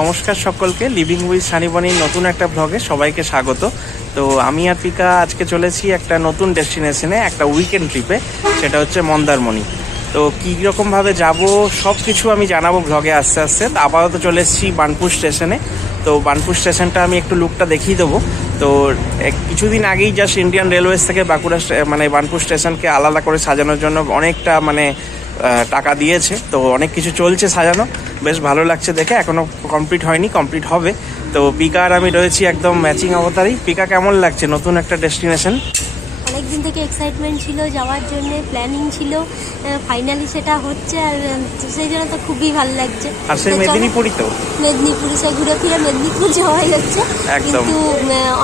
নমস্কার সকলকে, living with সানিবনির নতুন একটা ব্লগে সবাইকে স্বাগত। তো আমি আর পিকা আজকে চলেছি একটা নতুন ডেস্টিনেশনে, একটা উইকেন্ড ট্রিপে, সেটা হচ্ছে মন্দারমণি। তো কীরকমভাবে যাব সব কিছু আমি জানাবো ব্লগে আস্তে আস্তে। তো আপাতত চলে এসেছি বার্নপুর স্টেশনে। তো বার্নপুর স্টেশনটা আমি একটু লুকটা দেখিয়ে দেবো। তো কিছুদিন আগেই জাস্ট ইন্ডিয়ান রেলওয়েজ থেকে বাঁকুড়া বার্নপুর স্টেশনকে আলাদা করে সাজানোর জন্য অনেকটা টাকা দিয়েছে। তো অনেক কিছু চলছে সাজানো, বেশ ভালো লাগছে দেখে। এখনও কমপ্লিট হয়নি, কমপ্লিট হবে। তো পিকা আর আমি রয়েছি একদম ম্যাচিং অবতারেই। পিকা, কেমন লাগছে নতুন একটা ডেস্টিনেশন? অনেকদিন থেকে এক্সাইটমেন্ট ছিল যাওয়ার জন্য, প্ল্যানিং ছিল, ফাইনালি সেটা হচ্ছে। আর সেই জন্য তো খুবই ভালো লাগছে। আর সেই মেদিনীপুরই তো, মেদিনীপুরে সে ঘুরে ফিরে মেদিনীপুর যাওয়াই হচ্ছে। কিন্তু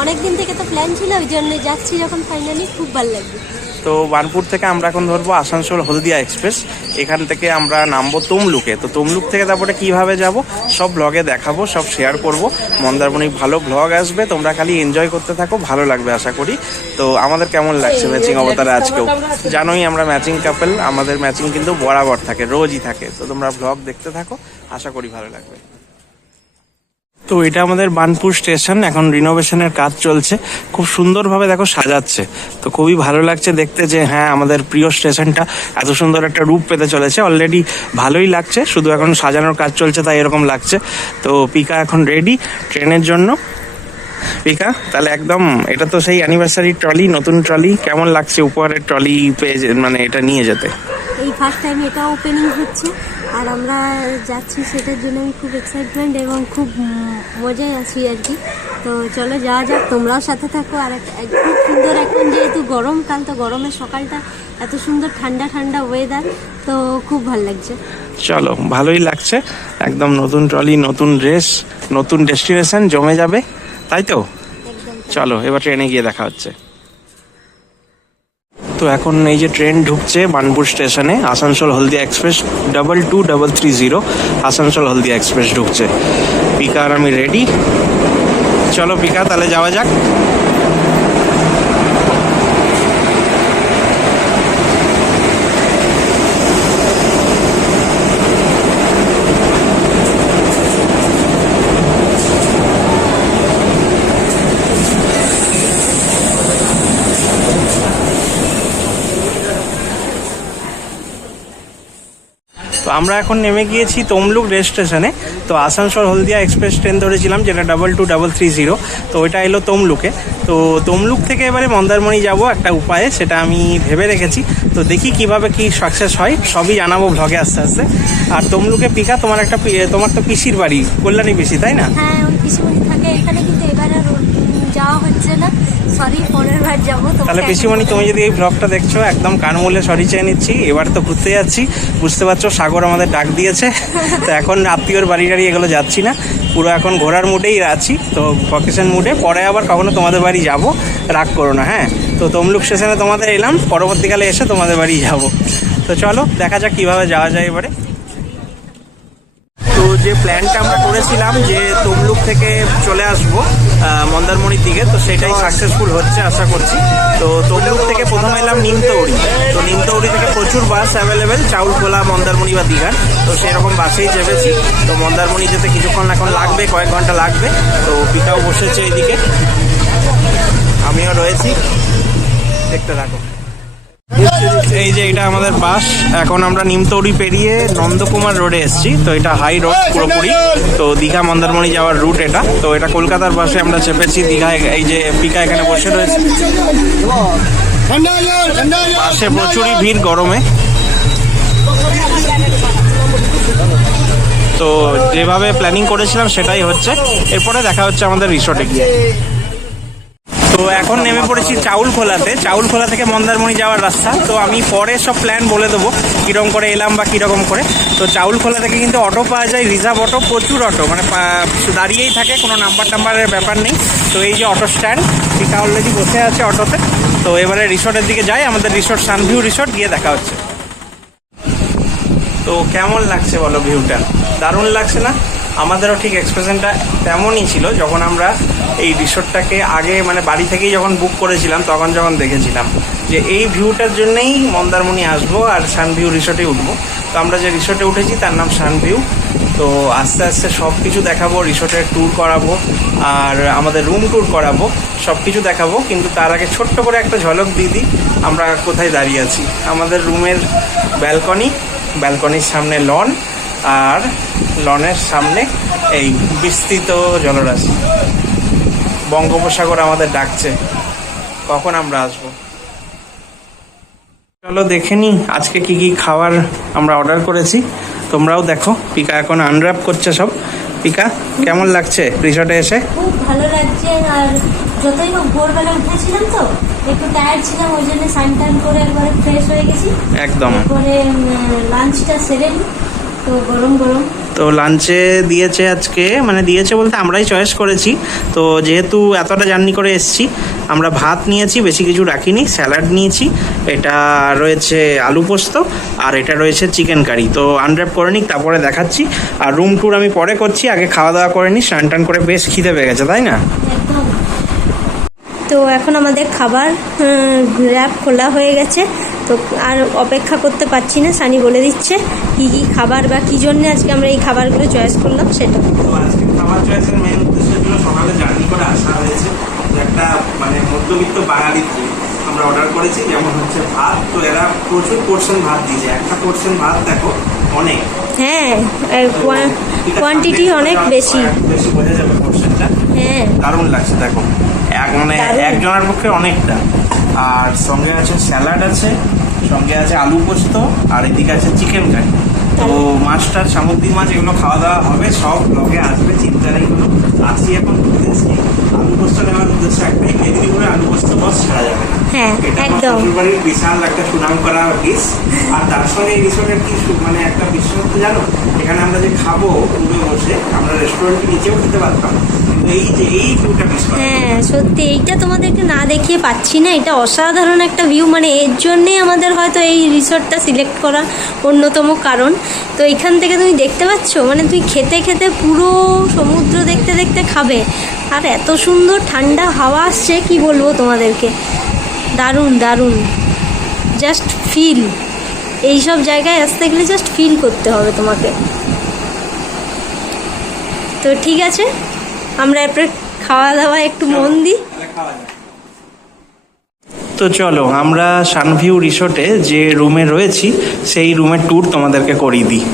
অনেকদিন থেকে তো প্ল্যান ছিল, ওই জন্য যাচ্ছি যখন ফাইনালি, খুব ভালো লাগবে। তো বার্নপুর থেকে আমরা এখন ধরবো আসানসোল হলদিয়া এক্সপ্রেস। এখান থেকে আমরা নামবো তমলুকে। তো তমলুক থেকে তারপরে কীভাবে যাব সব ব্লগে দেখাবো, সব শেয়ার করব। মন্দারমণির ভালো ব্লগ আসবে, তোমরা খালি এনজয় করতে থাকো, ভালো লাগবে আশা করি। তো আমাদের কেমন লাগছে ম্যাচিং অবতারে আজকেও? জানোই আমরা ম্যাচিং কাপেল, আমাদের ম্যাচিং কিন্তু বরাবর থাকে, রোজই থাকে। তো তোমরা ব্লগ দেখতে থাকো, আশা করি ভালো লাগবে। তো এটা আমাদের বার্নপুর স্টেশন, এখন রিনোভেশনের কাজ চলছে, খুব সুন্দরভাবে দেখো সাজাচ্ছে। তো খুবই ভালো লাগছে দেখতে যে হ্যাঁ, আমাদের প্রিয় স্টেশনটা এত সুন্দর একটা রূপ পেতে চলেছে। অলরেডি ভালোই লাগছে, শুধু এখন সাজানোর কাজ চলছে, তাই এরকম লাগছে। তো পিকা এখন রেডি ট্রেনের জন্য। পিকা, তাহলে একদম, এটা তো সেই অ্যানিভার্সারি ট্রলি, নতুন ট্রলি। কেমন লাগছে উপহারের ট্রলি পেয়ে, এটা নিয়ে যেতে? এই ফার্স্ট টাইম এটা ওপেনিং হচ্ছে আর আমরা যাচ্ছি, সেটার জন্য আমি খুব এক্সাইটমেন্ট এবং খুব মজায় আছি আর কি। তো চলো যাওয়া যাক, তোমরাও সাথে থাকো। আর খুব সুন্দর, এখন যেহেতু গরমকাল, তো গরমের সকালটা এত সুন্দর ঠান্ডা ঠান্ডা ওয়েদার, তো খুব ভালো লাগছে। চলো, ভালোই লাগছে একদম। নতুন ট্রলি, নতুন ড্রেস, নতুন ডেস্টিনেশন, জমে যাবে, তাই তো? চলো এবার ট্রেনে গিয়ে দেখা হচ্ছে। তো এখন এই যে ট্রেন ঢুকছে বার্নপুর স্টেশনে, আসানসোল হলদিয়া এক্সপ্রেস 22330 আসানসোল হলদিয়া এক্সপ্রেস ঢুকছে। পিকা আর আমি রেডি। চলো পিকা, তাহলে যাওয়া যাক। তো আমরা এখন নেমে গিয়েছি তমলুক রেল স্টেশনে। তো আসানসোল হলদিয়া এক্সপ্রেস ট্রেন ধরেছিলাম, যেটা 22330, তো ওইটা এলো তমলুকে। তো তমলুক থেকে এবারে মন্দারমণি যাব একটা উপায়ে, সেটা আমি ভেবে রেখেছি। তো দেখি কিভাবে কি সাকসেস হয়, সবই জানাবো ব্লগে আস্তে আস্তে। আর তমলুকে পিকা, তোমার তো পিসির বাড়ি, কল্যাণী পিসি, তাই না? হ্যাঁ, ওই পিসিমণি থাকে এখানে, কিন্তু এবার আর যাওয়া হচ্ছে না। সরি, পরের বার যাবো। তাহলে পিসিমণি, তুমি যদি এই ব্লগটা দেখছো, একদম কানমূলে সরি চেয়ে নিচ্ছি। এবার তো ঘুরতে যাচ্ছি, বুঝতে পারছো, সাগর আমাদের ডাক দিয়েছে। তো এখন আত্মীয়র বাড়ি টাড়ি এগুলো যাচ্ছি না, পুরো এখন ঘোরার মুডেই আছি। তো ভ্যাকেশন মুডে, পরে আবার কখনো তোমাদের বাড়ি যাব, রাগ করো না। হ্যাঁ, তো তমলুক স্টেশনে তোমাদের এলাম, পরবর্তীকালে এসে তোমাদের বাড়ি যাব। তো চলো দেখা যাক কিভাবে যাওয়া যায় এবারে। তো যে প্ল্যানটা আমরা করেছিলাম যে তমলুক থেকে চলে আসবো মন্দারমণির দিকে, তো সেটাই সাকসেসফুল হচ্ছে আশা করছি। তো তমলুক থেকে প্রথমে এলাম নিমতৌড়ি। তো নিমতৌড়ি থেকে প্রচুর বাস অ্যাভেলেবেল, চাউলখোলা, মন্দারমণি বা দীঘার। তো সেরকম বাসেই চেপেছি। তো মন্দারমণি যেতে কিছুক্ষণ এখন লাগবে, কয়েক ঘন্টা লাগবে। তো পিতাও বসেছে এইদিকে, আমিও রয়েছি, দেখতে থাকো। এই যে এটা আমাদের বাস। এখন আমরা নিমতৌড়ি পেরিয়ে নন্দকুমার রোডে এসেছি। তো এটা হাই রোড পুরোপুরি। তো দীঘা মন্দারমণি যাওয়ার রুট এটা। তো এটা কলকাতার বাসে আমরা চেপেছি দীঘায়। এই যে পিকা এখানে বসে রয়েছে, বাসে প্রচুরই ভিড় গরমে। তো যেভাবে প্ল্যানিং করেছিলাম সেটাই হচ্ছে। এরপরে দেখা হচ্ছে আমাদের রিসোর্টে গিয়ে। তো এখন নেমে পড়েছি চাউলখোলাতে। চাউলখোলা থেকে মন্দারমণি যাওয়ার রাস্তা। তো আমি পরে সব প্ল্যান বলে দেবো, কীরকম করে এলাম বা কীরকম করে। তো চাউলখোলা থেকে কিন্তু অটো পাওয়া যায়, রিজার্ভ অটো, প্রচুর অটো, দাঁড়িয়েই থাকে, কোনো নাম্বারের ব্যাপার নেই। তো এই যে অটো স্ট্যান্ড, পিকা অলরেডি বসে আছে অটোতে। তো এবারে রিসোর্টের দিকে যাই, আমাদের রিসোর্ট সানভিউ রিসোর্ট, গিয়ে দেখা হচ্ছে। তো কেমন লাগছে বলো ভিউটা? দারুণ লাগছে না? আমাদেরও ঠিক এক্সপ্রেশনটা তেমনই ছিল যখন আমরা এই রিসোর্টটাকে আগে বাড়ি থেকেই যখন বুক করেছিলাম, তখন যখন দেখেছিলাম যে এই ভিউটার জন্যই মন্দারমণি আসবো আর সানভিউ রিসোর্টে উঠবো। তো আমরা যে রিসোর্টে উঠেছি তার নাম সানভিউ। তো আস্তে আস্তে সব কিছু দেখাবো, রিসোর্টের ট্যুর করাবো আর আমাদের রুম ট্যুর করাবো, সব কিছু দেখাবো। কিন্তু তার আগে ছোট্ট করে একটা ঝলক দিয়ে দিই আমরা কোথায় দাঁড়িয়ে আছি। আমাদের রুমের ব্যালকনির সামনে লন, আর লনের সামনে এই বিস্তৃত জলরাশি। বঙ্গোপসাগর আমাদের ডাকছে, কখন আমরা আসবো। চলো দেখে নি আজকে কি কি খাবার আমরা অর্ডার করেছি, তোমরাও দেখো। পিকা এখন আনর্যাপ করছে সব। পিকা, কেমন লাগছে রিসর্টে এসে? খুব ভালো লাগছে। আর যতই হোক ভোরবেলা উঠেছিলাম তো একটু টায়ার্ড ছিলাম, ওই জন্য স্নান টান করে একবারে ফ্রেশ হয়ে গেছি। একদম। তারপরে লাঞ্চটা সেরে নিই, তো গরম গরম। তো লাঞ্চে দিয়েছে আজকে, মানে দিয়েছে বলতে আমরাই চয়েস করেছি। তো যেহেতু এতটা জার্নি করে এসেছি, আমরা ভাত নিয়েছি, বেশি কিছু রাখিনি, স্যালাড নিয়েছি, এটা রয়েছে আলু পোস্ত, আর এটা রয়েছে চিকেন কারি। তো আনর্যাপ করে নিই, তারপরে দেখাচ্ছি। আর রুম ট্যুর আমি পরে করছি, আগে খাওয়া দাওয়া করে নিই। স্নান টান করে বেশ খিদে পেয়ে গেছে, তাই না? একদম। তো এখন আমাদের খাবার র্যাপ খোলা হয়ে গেছে, তো আর অপেক্ষা করতে পারছি না। সানি বলে দিচ্ছে কী কী খাবার বা কী জন্য আজকে আমরা এই খাবারগুলো চয়েস করলাম সেটা। তো আজকে খাবার চয়েসের মেন উদ্দেশ্য ছিল সকালে জার্নি করে আসা হয়েছে, একটা মানে মধ্যবিত্ত বাঙালি আমরা অর্ডার করেছি। যেমন হচ্ছে ভাত, তো এরা প্রচুর পোর্শন ভাত দিয়েছে। একটা পোর্শন ভাত দেখো অনেক, হ্যাঁ কোয়ান্টিটি অনেক বেশি বেশি বোঝা যাবে পোর্শনটা। হ্যাঁ দারুণ লাগছে দেখো, মানে দারুণ। একজনের পক্ষে অনেকটা। আর সঙ্গে আছে স্যালাড আছে, সঙ্গে আছে আলু পোস্ত, আর এদিকে আছে চিকেন কারি। তো মাছটা, সামুদ্রিক মাছ, এগুলো খাওয়া দাওয়া হবে, সব ব্লগে আসবে, চিন্তা নেই কোনো। আসি এখন উদ্দেশ্যে আলু পোস্ত নেওয়ার উদ্দেশ্য একটাই, মেদিনীপুরে আলু পোস্ত বস ছাড়া যাবে না। হ্যাঁ এটা আমার একদম। শ্বশুরবাড়ির বিশাল একটা সুনাম করা ডিশ। আর তার সঙ্গে এই রিসোর্টের কি মানে একটা বিশেষত্ব জানো, এখানে আমরা যে খাবো রুমে বসে, আমরা রেস্টুরেন্টের নিচেও খেতে পারতাম, কিন্তু এই যে এই ভিউটা মিস করা। হ্যাঁ সত্যি, এইটা তোমাদেরকে না দেখিয়ে পাচ্ছি না। এটা অসাধারণ একটা ভিউ, মানে এর জন্যেই আমাদের হয়তো এই রিসোর্টটা সিলেক্ট করা অন্যতম কারণ। তো এখান থেকে তুমি দেখতে পাচ্ছ, মানে তুই খেতে খেতে পুরো সমুদ্র দেখতে দেখতে খাবে, আর এত সুন্দর ঠান্ডা হাওয়া আসছে, কি বলবো তোমাদেরকে। দারুণ দারুণ, জাস্ট ফিল। এইসব জায়গায় আসতে গেলে জাস্ট ফিল করতে হবে তোমাকে। তো ঠিক আছে, আমরা এরপরে খাওয়া দাওয়া একটু মন দিই। তো চলো আমরা সানভিউ রিসোর্টে যে রুমে রয়েছি সেই রুমের ট্যুর তোমাদেরকে করিয়ে দিই।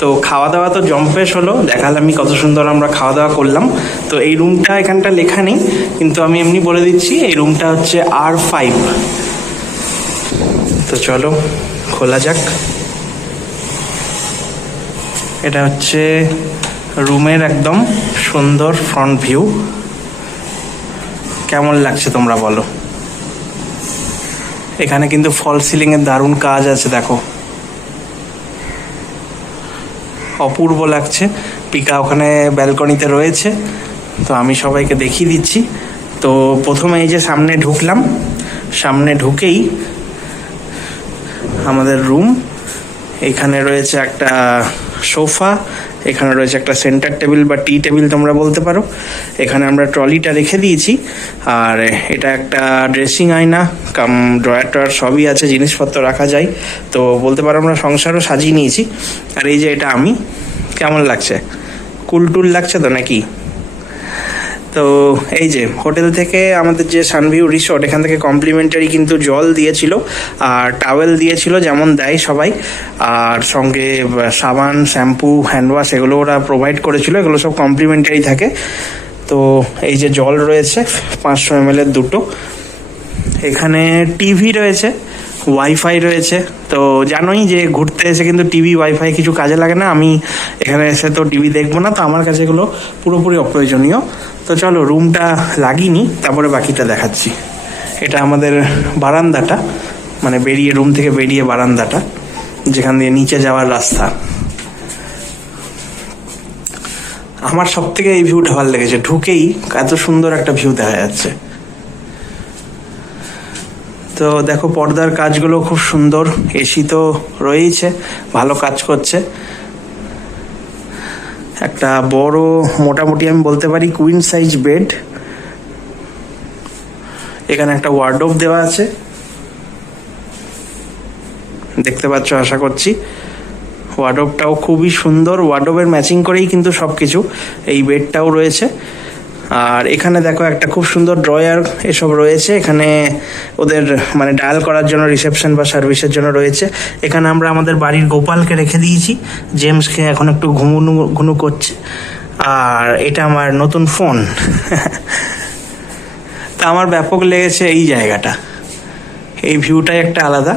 তো খাওয়া দাওয়া তো জম্পেশ হলো, দেখালামই কত সুন্দর আমরা খাওয়া দাওয়া করলাম। তো এই রুমটা এখানটা লেখা নেই, কিন্তু আমি এমনি বলে দিচ্ছি, এই রুমটা হচ্ছে R5। তো চলো খোলা যাক। এটা হচ্ছে রুমের একদম সুন্দর ফ্রন্ট ভিউ। কেমন লাগছে তোমরা বলো? এখানে কিন্তু ফল সিলিংয়ের দারুণ কাজ আছে, দেখো অপূর্ব লাগছে। পিকা ওখানে ব্যালকনিতে রয়েছে, তো আমি সবাইকে দেখিয়ে দিচ্ছি। তো প্রথমে এই যে সামনে ঢুকলাম, সামনে ঢুকেই আমাদের রুম। এখানে রয়েছে একটা সোফা, এখানে রয়েছে একটা সেন্টার টেবিল বা টি টেবিল তোমরা বলতে পারো। এখানে আমরা ট্রলিটা রেখে দিয়েছি, আর এটা একটা ড্রেসিং আয়না কাম ড্রয়ার টয়ার সবই আছে, জিনিসপত্র রাখা যায়। তো বলতে পারো আমরা সংসারও সাজিয়ে নিয়েছি। আর এই যে এটা আমি, কেমন লাগছে? কুলটুল লাগছে তো নাকি? তো এই যে হোটেল থেকে আমাদের যে সানভিউ রিসোর্ট, এখান থেকে কমপ্লিমেন্টারি কিন্তু জল দিয়েছিল আর টাওয়েল দিয়েছিল, যেমন দেয় সবাই। আর সঙ্গে সাবান, শ্যাম্পু, হ্যান্ডওয়াশ এগুলো ওরা প্রোভাইড করেছিল, এগুলো সব কমপ্লিমেন্টারি থাকে। তো এই যে জল রয়েছে 500 ml দুটো। এখানে টিভি রয়েছে, ওয়াইফাই রয়েছে। তো জানোই যে ঘুরতে এসে কিন্তু টিভি ওয়াইফাই কিছু কাজে লাগে না। আমি এখানে এসে তো টিভি দেখবো না, তো আমার কাছে এগুলো পুরোপুরি অপ্রয়োজনীয়। তো চলো রুমটা লাগিনি, তারপরে বাকিটা দেখাচ্ছি। এটা আমাদের বারান্দাটা, মানে বেরিয়ে রুম থেকে বেরিয়ে বারান্দাটা, যেখান দিয়ে নিচে যাওয়ার রাস্তা। আমার সব থেকে এই ভিউটা ভালো লেগেছে, ঢুকেই এত সুন্দর একটা ভিউ দেখা যাচ্ছে। তো দেখো পর্দার কাজগুলো খুব সুন্দর, এসি তো রয়েছে, ভালো কাজ করছে। একটা বড়, মোটামুটি আমি বলতে পারি কুইন সাইজ বেড। এখানে একটা ওয়ার্ডরোব দেওয়া আছে, দেখতে পাচ্ছ আশা করছি। ওয়ার্ডরোবটাও খুবই সুন্দর, ওয়ার্ডরোবের ম্যাচিং করেই কিন্তু সব কিছু। এই বেডটাও রয়েছে। আর এখানে দেখো একটা খুব সুন্দর ড্রয়ার এসব রয়েছে। এখানে ওদের মানে ডায়াল করার জন্য রিসেপশন বা সার্ভিসের জন্য রয়েছে। এখানে আমরা আমাদের বাড়ির গোপালকে রেখে দিয়েছি, জেমসকে এখন একটু ঘুনু করছে। আর এটা আমার নতুন ফোন। তা আমার ব্যাপক লেগেছে এই জায়গাটা, এই ভিউটাই একটা আলাদা।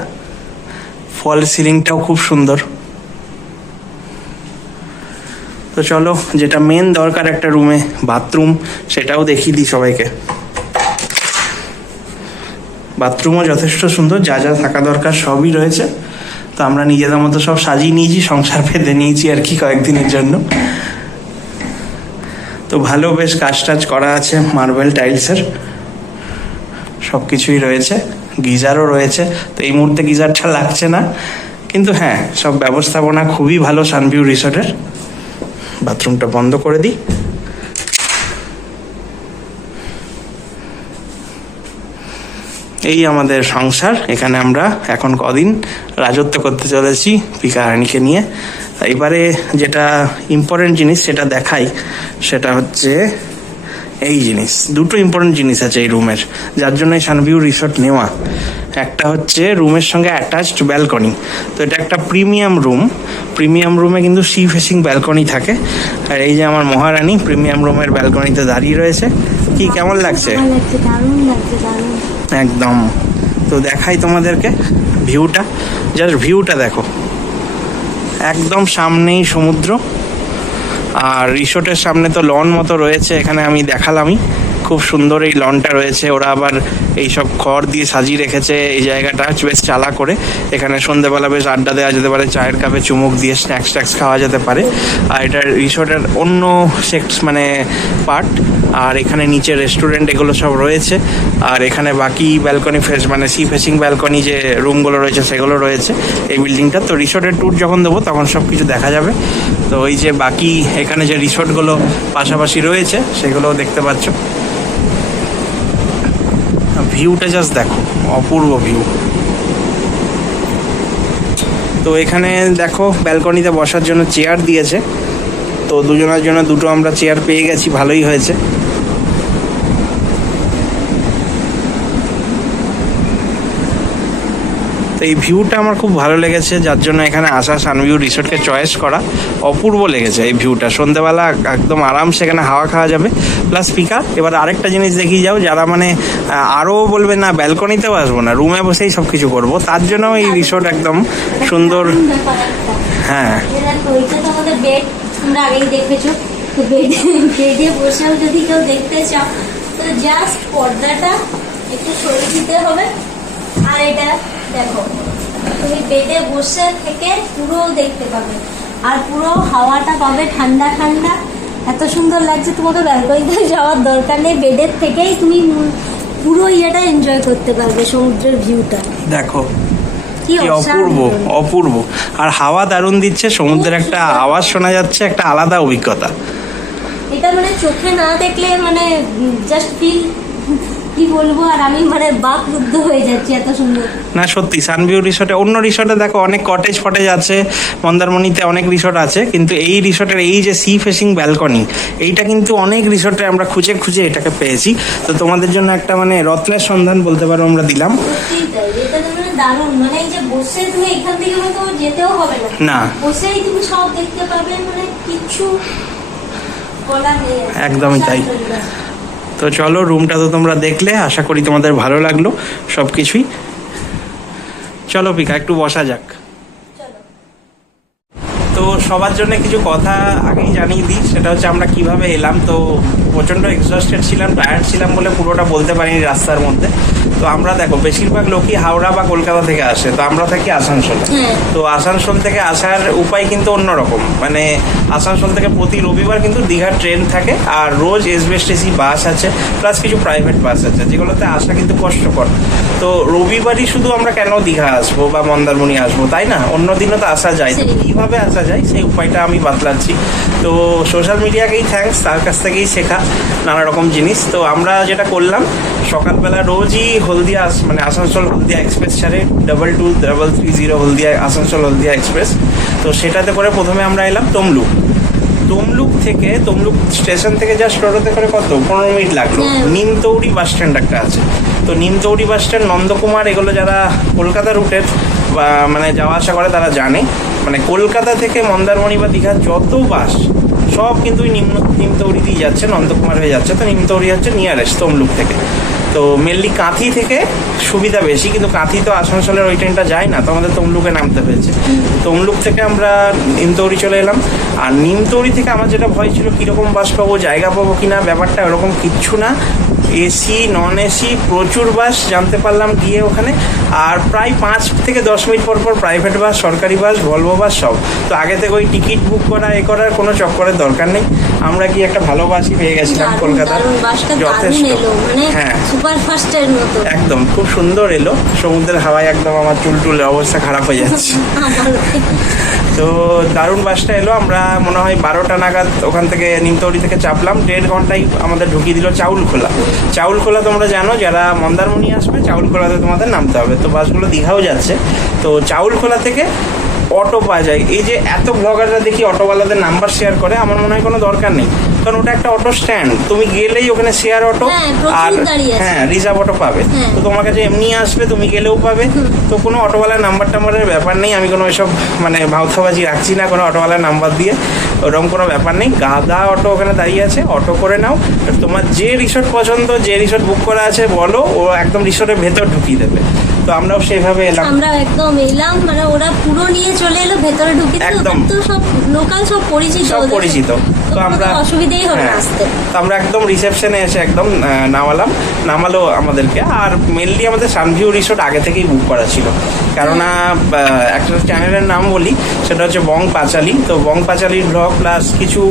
ফল সিলিংটাও খুব সুন্দর। তো চলো, যেটা মেন দরকার একটা রুমে, বাথরুম, সেটাও দেখিয়ে দিই সবাইকে। বাথরুমও যথেষ্ট সুন্দর, যা যা থাকা দরকার সবই রয়েছে। তো আমরা নিজেদের মতো সব সাজিয়ে নিয়েছি, সংসার পেতে নিয়েছি আর কি কয়েকদিনের জন্য। তো ভালো বেশ কাজ টাজ করা আছে, মার্বেল টাইলসের সব কিছুই রয়েছে। গিজারও রয়েছে। তো এই মুহূর্তে গিজারটা লাগছে না, কিন্তু হ্যাঁ সব ব্যবস্থাপনা খুবই ভালো সানভিউ রিসোর্টের। বাথরুমটা বন্ধ করে দিই। এই আমাদের সংসার। এখানে আমরা এখন কদিন রাজত্ব করতে চলেছি পিকা রানীকে নিয়ে। এবারে যেটা ইম্পর্টেন্ট জিনিস সেটা দেখাই, সেটা হচ্ছে এই জিনিস। দুটো ইম্পর্টেন্ট জিনিস আছে এই রুমের, যার জন্য এই সানভিউ রিসোর্ট নেওয়া। একটা হচ্ছে রুমের সঙ্গে অ্যাটাচড ব্যালকনি। তো এটা একটা প্রিমিয়াম রুম। প্রিমিয়াম রুমে কিন্তু সি ফেসিং ব্যালকনি থাকে। আর এই যে আমার মহারানী প্রিমিয়াম রুমের ব্যালকনিতে দাঁড়িয়ে রয়েছে। কি কেমন লাগছে? একদম। তো দেখাই তোমাদেরকে ভিউটা, জাস্ট ভিউটা দেখো, একদম সামনেই সমুদ্র। আর রিসোর্টের সামনে তো লন মতো রয়েছে, এখানে আমি দেখালামই। খুব সুন্দর এই লনটা রয়েছে। ওরা আবার এইসব খড় দিয়ে সাজিয়ে রেখেছে এই জায়গাটা বেশ চালা করে। এখানে সন্ধ্যেবেলা বেশ আড্ডা দেওয়া যেতে পারে, চায়ের কাপে চুমুক দিয়ে স্ন্যাক্স ট্যাক্স খাওয়া যেতে পারে। আর এটা রিসোর্টের অন্য মানে পার্ট। আর এখানে নিচে রেস্টুরেন্ট এগুলো সব রয়েছে। আর এখানে বাকি ব্যালকনি মানে সি ফেসিং ব্যালকনি যে রুমগুলো রয়েছে সেগুলো রয়েছে এই বিল্ডিংটা। তো রিসোর্টের ট্যুর যখন দেবো তখন সব কিছু দেখা যাবে। তো ওই যে বাকি এখানে যে রিসোর্টগুলো পাশাপাশি রয়েছে সেগুলোও দেখতে পাচ্ছ। ভিউটা জাস্ট দেখো, অপূর্ব ভিউ। তো এখানে দেখো ব্যালকনিতে বসার জন্য চেয়ার দিয়েছে। তো দুজনের জন্য দুটো আমরা চেয়ার পেয়ে গেছি, ভালোই হয়েছে। তো এই ভিউটা আমার খুব ভালো লেগেছে, যার জন্য এখানে আসা সানভিউ রিসোর্টকে চয়েস করা। অপূর্ব লেগেছে এই ভিউটা। সন্ধ্যেবেলা একদম আরামসে এখানে হাওয়া খাওয়া যাবে, প্লাস পিকা। এবার আরেকটা জিনিস দেখিয়ে যাও, যারা মানে আরও বলবে না ব্যালকনিতেও আসবো না, রুমে বসেই সব কিছু করবো, তার জন্য এই রিসোর্ট একদম সুন্দর। হ্যাঁ, তোমরা আগেই দেখেছো। তো বেডে বসেও যদি কেউ দেখতে চাও তো জাস্ট পর্দাটা একটু সরিয়ে দিতে হবে। আর এটা দেখো, তুমি বেডে বসে থেকে পুরো দেখতে পাবে, আর পুরো হাওয়াটা পাবে ঠান্ডা ঠান্ডা। এত সুন্দর লাগছে, তোমাকে ব্যালকনিতে যাওয়ার দরকার নেই, বেডের থেকেই তুমি পুরো ইয়েটা এনজয় করতে পারবে, সমুদ্রের ভিউটা দেখো কি অপূর্ব অপূর্ব। আর হাওয়া দারুণ দিচ্ছে, সমুদ্রের একটা আওয়াজ শোনা যাচ্ছে, একটা আলাদা অভিজ্ঞতা। এটা মানে চোখে না দেখলে মানে জাস্ট ফিল, কি বলবো। আর আমি মানে বাকরুদ্ধ হয়ে যাচ্ছি, এত সুন্দর। না সত্যি, সানভিউ রিসোর্টে, অন্য রিসোর্টে দেখো অনেক কটেজ ফটেজ আছে, মন্দারমণিতে অনেক রিসোর্ট আছে, কিন্তু এই রিসোর্টের এই যে সি ফেসিং ব্যালকনি, এইটা কিন্তু অনেক রিসোর্টে আমরা খুঁজে খুঁজে এটাকে পেয়েছি। তো তোমাদের জন্য একটা মানে রত্নের সন্ধান বলতে পারো আমরা দিলাম। দারুণ, মানে এই যে বসে তুমি এখান থেকে হয়তো যেতেও হবে না, বসেই তুমি সব দেখতে পাবে, মানে কিছু বলার নেই। একদমই তাই। তো চলো, রুমটা তো তোমরা দেখলে, আশা করি তোমাদের ভালো লাগলো সব কিছুই। চলো পিকা, একটু বসা যাক। তো সবার জন্য কিছু কথা আগেই জানিয়ে দিই, সেটা হচ্ছে আমরা কিভাবে এলাম। তো প্রচণ্ড এক্সস্টেড ছিলাম, টায়ার্ড ছিলাম বলে পুরোটা বলতে পারিনি রাস্তার মধ্যে। তো আমরা দেখো বেশিরভাগ লোকই হাওড়া বা কলকাতা থেকে আসে, তো আমরা থাকি আসানসোলে। তো আসানসোল থেকে আসার উপায় কিন্তু অন্যরকম, মানে আসানসোল থেকে প্রতি রবিবার কিন্তু দীঘার ট্রেন থাকে, আর রোজ এসবিএসটিসি বাস আছে, প্লাস কিছু প্রাইভেট বাস আছে, যেগুলোতে আসা কিন্তু কষ্টকর। তো রবিবারই শুধু আমরা কেন দীঘা আসবো বা মন্দারমণি আসবো, তাই না? অন্য দিনও তো আসা যায়। তো কীভাবে আসা যায় সেই উপায়টা আমি বাতলাচ্ছি। তো সোশ্যাল মিডিয়াকেই থ্যাঙ্কস, তার কাছ থেকেই শেখা নানা রকম জিনিস। তো আমরা যেটা করলাম, সকালবেলা রোজই হলদিয়া মানে আসানসোল হলদিয়া এক্সপ্রেস ছাড়ে 223330 হলদিয়া আসানসোল হলদিয়া এক্সপ্রেস। তো সেটাতে করে প্রথমে আমরা এলাম তমলুক। তমলুক স্টেশন থেকে জাস্ট টোটোতে করে কত 15 মিনিট লাগলো। নিমতৌড়ি বাস স্ট্যান্ড একটা আছে, তো নিমতৌড়ি বাস স্ট্যান্ড, নন্দকুমার, এগুলো যারা কলকাতা রুটের বা মানে যাওয়া আসা করে তারা জানে, মানে কলকাতা থেকে মন্দারমণি বা দীঘার যত বাস সব কিন্তু ওই নিমতৌড়ি দিয়ে যাচ্ছে, নন্দকুমার হয়ে যাচ্ছে। তো নিমতৌড়ি হচ্ছে নিয়ারেস্ট তমলুক থেকে। তো মেনলি কাঁথি থেকে সুবিধা বেশি, কিন্তু কাঁথি তো আসানসোলের ওই ট্রেনটা যায় না, তো আমাদের তমলুকে নামতে হয়েছে। তমলুক থেকে আমরা নিমতৌড়ি চলে এলাম। আর নিমতৌড়ি থেকে আমার যেটা ভয় ছিল কীরকম বাস পাবো, জায়গা পাবো কিনা, ব্যাপারটা ওরকম কিচ্ছু না। এসি নন এসি প্রচুর বাস জানতে পারলাম গিয়ে ওখানে। আর প্রায় 5 থেকে 10 মিনিট পর পর প্রাইভেট বাস, সরকারি বাস, ভলভো বাস সব। তো আগে থেকে ওই টিকিট বুক করা করার কোনো চক্করের দরকার নেই। আমরা কি একটা ভালো বাসই পেয়ে গেছিলাম কলকাতার, যথেষ্ট। হ্যাঁ, সুপারফাস্টের মতো একদম খুব সুন্দর এলো। সমুদ্রের হাওয়ায় একদম আমার চুল অবস্থা খারাপ হয়ে যাচ্ছে। তো দারুণ বাসটা এলো। আমরা মনে হয় 12টা নাগাদ ওখান থেকে নিমতৌড়ি থেকে চাপলাম। 1.5 ঘন্টায় আমাদের ঢুকিয়ে দিল চাউলখোলা। তোমরা জানো যারা মন্দারমণি আসবে, চাউলখোলাতে তোমাদের নামতে হবে। তো বাসগুলো দীঘাও যাচ্ছে। তো চাউলখোলা থেকে অটো পাওয়া যায়। এই যে এত ব্লগাররা দেখি অটোওয়ালাদের নাম্বার শেয়ার করে, আমার মনে হয় কোনো দরকার নেই, কারণ ওটা একটা অটো স্ট্যান্ড। তুমি গেলেই ওখানে শেয়ার অটো আর রিজার্ভ অটো পাবে। তো তোমার কাছে এমনি আসবে, তুমি গেলেও পাবে। তো কোনো অটোওয়ালার নাম্বার টাম্বারের ব্যাপার নেই। আমি কোনো এসব মানে ভাউতাবাজি রাখছি না কোনো অটোওয়ালার নাম্বার দিয়ে, ওরকম কোনো ব্যাপার নেই। গাদা অটো ওখানে দাঁড়িয়ে আছে, অটো করে নাও। তোমার যে রিসোর্ট পছন্দ, যে রিসোর্ট বুক করা আছে বলো, ও একদম রিসোর্টের ভেতর ঢুকিয়ে দেবে। তো আমরাও সেভাবে এলাম। আমরা একদম এলাম, মানে ওরা পুরো নিয়ে চলে এলো ভেতরে ঢুকে। একদম তো সব লোকাল, সব পরিচিত। তো আমরা অসুবিধাই হবে না আসতে। তো আমরা একদম রিসেপশনে এসে একদম নামালো আমাদেরকে। আর মেনলি আমাদের সানভিউ রিসোর্ট আগে থেকেই বুক করা ছিল, কেননা একটা চ্যানেলের নাম বলি, সেটা হচ্ছে বং পাঁচালী। তো বং পাঁচালীর ব্লগ প্লাস কিছু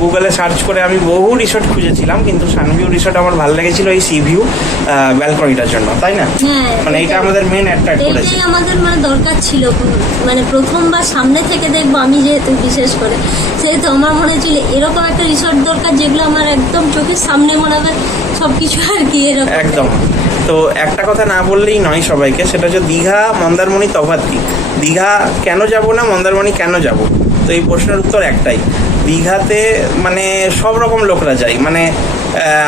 গুগলে সার্চ করে আমি বহু রিসোর্ট খুঁজেছিলাম, কিন্তু সানভিউ রিসোর্ট আমার ভালো লেগেছিল এই সি ভিউ ব্যালকনিটার জন্য, তাই না? মানে এটা আমাদের মেন অ্যাট্রাক্ট করেছে। এটাই আমাদের মানে দরকার ছিল। মানে প্রথমবার সামনে থেকে দেখবো আমি, যেহেতু বিশেষ করে সেহেতু আমার মনে ছিল এরকম একটা রিসোর্ট দরকার, যেগুলো আমার একদম চোখের সামনে মনে হবে সবকিছু আর কি এরকম। একদম। তো একটা কথা না বললেই নয় সবাইকে, সেটা হচ্ছে দীঘা মন্দারমণি তফাৎ কি। দীঘা কেন যাব না, মন্দারমণি কেন যাব? তো এই প্রশ্নের উত্তর একটাই, দীঘাতে মানে সব রকম লোকরা যায়। মানে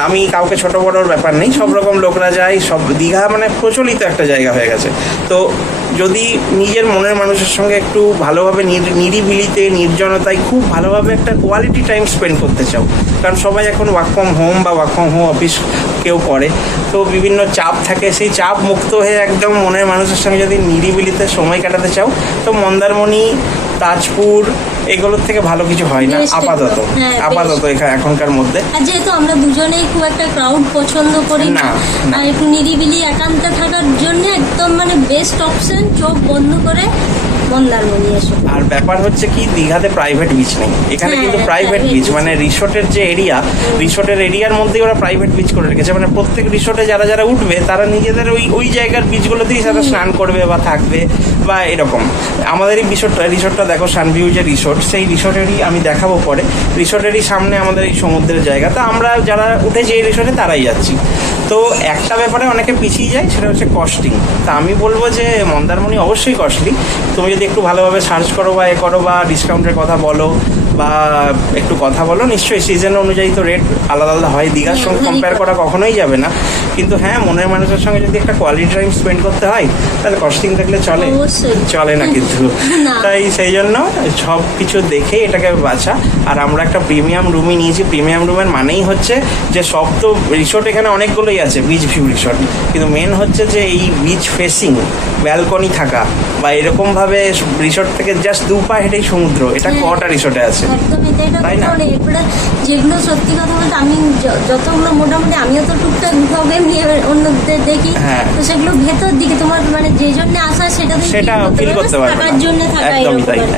আমি কাউকে ছোট বড়োর ব্যাপার নেই, সব রকম লোকরা যায়। সব দীঘা মানে প্রচলিত একটা জায়গা হয়ে গেছে। তো যদি নিজের মনের মানুষের সঙ্গে একটু ভালোভাবে নিরিবিলিতে, নির্জনতায় খুব ভালোভাবে একটা কোয়ালিটি টাইম স্পেন্ড করতে চাও, কারণ সবাই এখন ওয়ার্ক ফ্রম হোম বা ওয়ার্ক ফ্রম হোম অফিস কেউ করে, তো বিভিন্ন চাপ থাকে, সেই চাপ মুক্ত হয়ে একদম মনের মানুষের সঙ্গে যদি নিরিবিলিতে সময় কাটাতে চাও, তো মন্দারমণি, তাজপুর এগুলোর থেকে ভালো কিছু হয় না আপাতত এখনকার মধ্যে। আর যেহেতু আমরা দুজনেই খুব একটা ক্রাউড পছন্দ করি না, আর একটু নিরিবিলি একান্তে থাকার জন্য একদম মানে বেস্ট অপশন, চোখ বন্ধ করে মন্দারমণি এসো। আর ব্যাপার হচ্ছে কি, দীঘাতে প্রাইভেট বিচ নেই, এখানে কিন্তু প্রাইভেট বিচ, মানে রিসোর্টের যে এরিয়া, রিসোর্টের এরিয়ার মধ্যেই ওরা প্রাইভেট বিচ করে রেখেছে। মানে প্রত্যেক রিসোর্টে যারা উঠবে তারা নিজেদের ওই জায়গার বিচগুলোতেই তারা স্নান করবে বা থাকবে বা এরকম। আমাদের এই রিসোর্টটা দেখো, সানভিউ যে রিসোর্ট, সেই রিসোর্টেরই আমি দেখাবো পরে, রিসোর্টেরই সামনে আমাদের এই সমুদ্রের জায়গা। তো আমরা যারা উঠেছি এই রিসোর্টে তারাই যাচ্ছি। তো একটা ব্যাপারে অনেকে পিছিয়ে যায়, সেটা হচ্ছে কস্টিং। তা আমি বলবো যে মন্দারমণি অবশ্যই কস্টলি। তুমি যদি একটু ভালোভাবে সার্চ করো বা করো বা ডিসকাউন্টের কথা বলো বা একটু কথা বলো, নিশ্চয়ই সিজন অনুযায়ী তো রেট আলাদা হয়, দীঘার সঙ্গে কম্পেয়ার করা কখনোই যাবে না। কিন্তু হ্যাঁ, মনের মানুষের সঙ্গে যদি একটা কোয়ালিটি টাইম স্পেন্ড করতে হয়, তাহলে কস্টিং থাকলে চলে না কিন্তু। তাই সেই জন্য সব কিছু দেখে এটাকে বাছা। আর আমরা একটা প্রিমিয়াম রুমই নিয়েছি। প্রিমিয়াম রুমের মানেই হচ্ছে যে সব তো রিসোর্ট এখানে অনেকগুলোই আছে, বিচ ভিউ রিসোর্ট, কিন্তু মেন হচ্ছে যে এই বিচ ফেসিং ব্যালকনি থাকা বা এরকমভাবে রিসোর্ট থেকে জাস্ট 2 পা হেঁটেই সমুদ্র, এটা কটা রিসোর্টে আছে, তাই না? যেগুলো সত্যি কথা বলতে আমি যতগুলো মোটামুটি আমিও তো টুকটাক ব্লগে নিয়ে অন্যদের দেখি, তো সেগুলো ভেতর দিকে তোমার মানে যে জন্য আসা সেটা ফিল করতে পারবে, থাকার জন্য থাকা,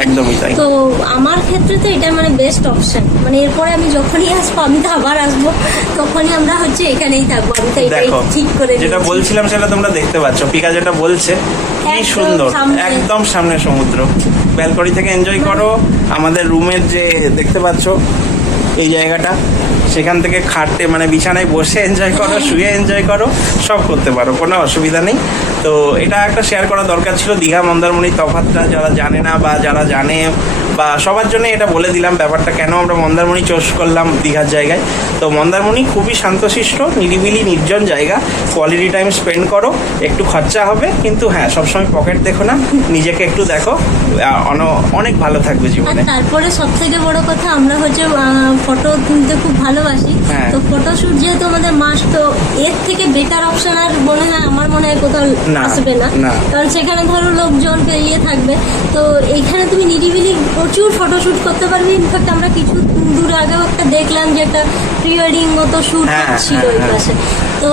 একদমই তাই। তো আমার ক্ষেত্রে তো এটা মানে বেস্ট অপশন। মানে এরপরে আমি যখনই আসবো, আমি তো আবার আসবো, তখনই আমরা হচ্ছে এখানেই থাকবো। আমি তো এটাই ঠিক করে যেটা বলছিলাম সেটা তোমরা দেখতে পাচ্ছ, পিকা যেটা বলছে কি সুন্দর, একদম সামনে সমুদ্র, ব্যালকনি থেকে এনজয় করো। আমাদের রুমের যে দেখতে পাচ্ছ এই জায়গাটা, সেখান থেকে খাটতে মানে বিছানায় বসে এনজয় করো, শুয়ে এনজয় করো, সব করতে পারো, কোনো অসুবিধা নেই। তো এটা একটা শেয়ার করা দরকার ছিল, দীঘা মন্দারমণির তফাৎটা যারা জানে না বা যারা জানে বা সবার জন্য এটা বলে দিলাম ব্যাপারটা, কেন আমরা মন্দারমণি চুজ করলাম দীঘার জায়গায়। তো মন্দারমণি খুবই শান্তশিষ্ট, নিরিবিলি, নির্জন জায়গা, কোয়ালিটি টাইম স্পেন্ড করো, একটু খরচা হবে কিন্তু হ্যাঁ সবসময় পকেট দেখো না, নিজেকে একটু দেখো, অনেক ভালো থাকবে আর জীবনে। তারপরে সব থেকে বড় কথা, আমরা হচ্ছে ফটো তুলতে খুব ভালোবাসি, হ্যাঁ। তো ফটোশুট যেহেতু আমাদের মাস্ট, তো এর থেকে বেটার অপশন আর মনে হয় আমার মনে হয় কোথাও না, আসবে না, না। কারণ সেখানে ধরো লোকজন থাকবে, তো এইখানে তুমি নিরিবিলি প্রচুর ফটোশুট করতে পারবে। ইনফ্যাক্ট আমরা কিছু দূর আগেও একটা দেখলাম যে একটা প্রি ওয়েডিং মতো শুট হ্যাঁ, ছিল হ্যাঁ, ওই হ্যাঁ। পাশে, তো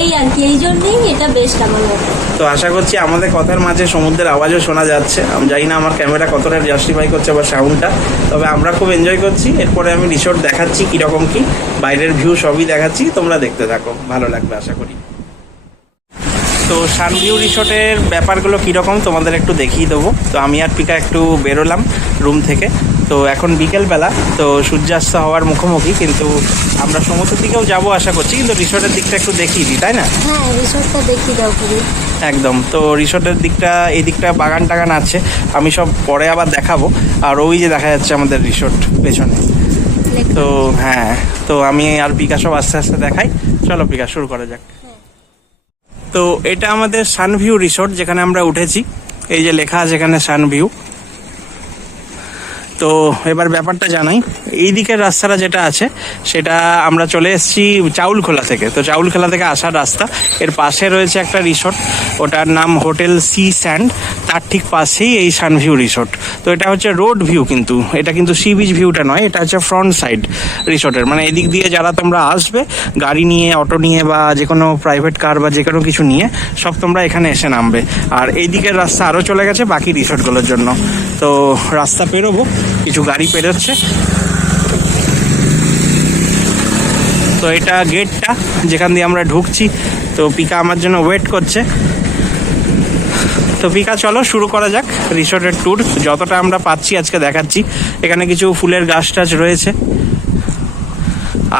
এই আর কি, এই জন্যই এটা বেস্ট আমার মতে। তো আশা করছি আমাদের কথার মাঝে সমুদ্রের আওয়াজও শোনা যাচ্ছে, আমি জানি না আমার ক্যামেরা কতটা জাস্টিফাই করছে বা সাউন্ডটা, তবে আমরা খুব এনজয় করছি। এরপরে আমি রিসোর্ট দেখাচ্ছি কীরকম কি, বাইরের ভিউ সবই দেখাচ্ছি, তোমরা দেখতে থাকো, ভালো লাগবে আশা করি। তো সানভিউ রিসোর্টের ব্যাপারগুলো কীরকম তোমাদের একটু দেখিয়ে দেবো। তো আমি আর পিকা একটু বেরোলাম রুম থেকে, তো এখন বিকেলবেলা, তো সূর্যাস্ত হওয়ার মুখোমুখি, কিন্তু আমরা সমুদ্রের দিকেও যাবো আশা করছি, কিন্তু রিসোর্টের দিকটা একটু দেখিয়ে দিই, তাই না? হ্যাঁ, রিসোর্টটা দেখিয়ে দাও পুরো। একদম। তো রিসোর্টের দিকটা, এই দিকটা বাগান টাগান আছে, আমি সব পরে আবার দেখাবো। আর ওই যে দেখা যাচ্ছে আমাদের রিসোর্ট পেছনে। তো হ্যাঁ, তো আমি আর পিকা সব আস্তে আস্তে দেখাই, চলো পিকা শুরু করা যাক। তো এটা আমাদের সানভিউ রিসোর্ট, যেখানে আমরা উঠেছি, এই যে লেখা আছে এখানে সানভিউ। তো এবার ব্যাপারটা জানাই, এই দিকের রাস্তাটা যেটা আছে সেটা আমরা চলে এসেছি চাউলখোলা থেকে। তো চাউলখোলা থেকে আসার রাস্তা, এর পাশে রয়েছে একটা রিসোর্ট, ওটার নাম হোটেল সি স্যান্ড, তার ঠিক পাশেই এই সানভিউ রিসোর্ট। তো এটা হচ্ছে রোড ভিউ, কিন্তু এটা কিন্তু সি বিচ ভিউটা নয়, এটা হচ্ছে ফ্রন্ট সাইড রিসোর্টের, মানে এদিক দিয়ে যারা তোমরা আসবে গাড়ি নিয়ে, অটো নিয়ে বা যে কোনো প্রাইভেট কার বা যে কোনো কিছু নিয়ে, সব তোমরা এখানে এসে নামবে। আর এই দিকের রাস্তা আরও চলে গেছে বাকি রিসোর্টগুলোর জন্য। তো রাস্তা পেরোবো, কিছু গাড়ি পেরোচ্ছে। তো এটা গেটটা যেখান দিয়ে আমরা ঢুকছি। তো পিকা আমার জন্য ওয়েট করছে। তো পিকা চলো শুরু করা যাক রিসোর্টের ট্যুর, যতটা আমরা পাচ্ছি আজকে দেখাচ্ছি। এখানে কিছু ফুলের গাছ টাছ রয়েছে,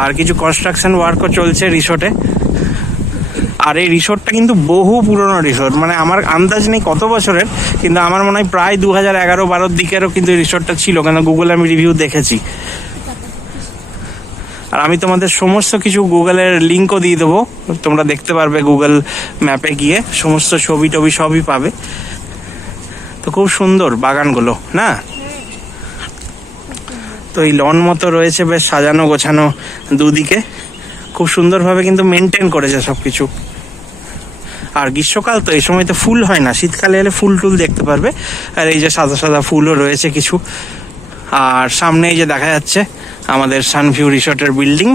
আর কিছু কনস্ট্রাকশন ওয়ার্কও চলছে রিসোর্টে। আর এই রিসোর্টটা কিন্তু বহু পুরনো রিসোর্ট, মানে আমার আন্দাজ নেই কত বছরের, কিন্তু আমার মনে হয় প্রায় 2011-12 দিকেরও কিন্তু রিসোর্টটা ছিল, কেন গুগলে আমি রিভিউ দেখেছি। আর আমি তোমাদের সমস্ত কিছু গুগলের লিঙ্কও দিয়ে দেবো, তোমরা দেখতে পারবে গুগল ম্যাপে গিয়ে, সমস্ত ছবি টবি সবই পাবে। তো খুব সুন্দর বাগানগুলো না, তো এই লন মতো রয়েছে, বেশ সাজানো গোছানো দুদিকে, খুব সুন্দরভাবে কিন্তু মেনটেন করেছে সব কিছু। আর গ্রীষ্মকাল তো, এই সময় তো ফুল হয় না, শীতকালে এলে ফুল টুল দেখতে পারবে। আর এই যে সাদা সাদা ফুলও রয়েছে কিছু। আর সামনে এই যে দেখা যাচ্ছে আমাদের সানভিউ রিসোর্টের বিল্ডিং,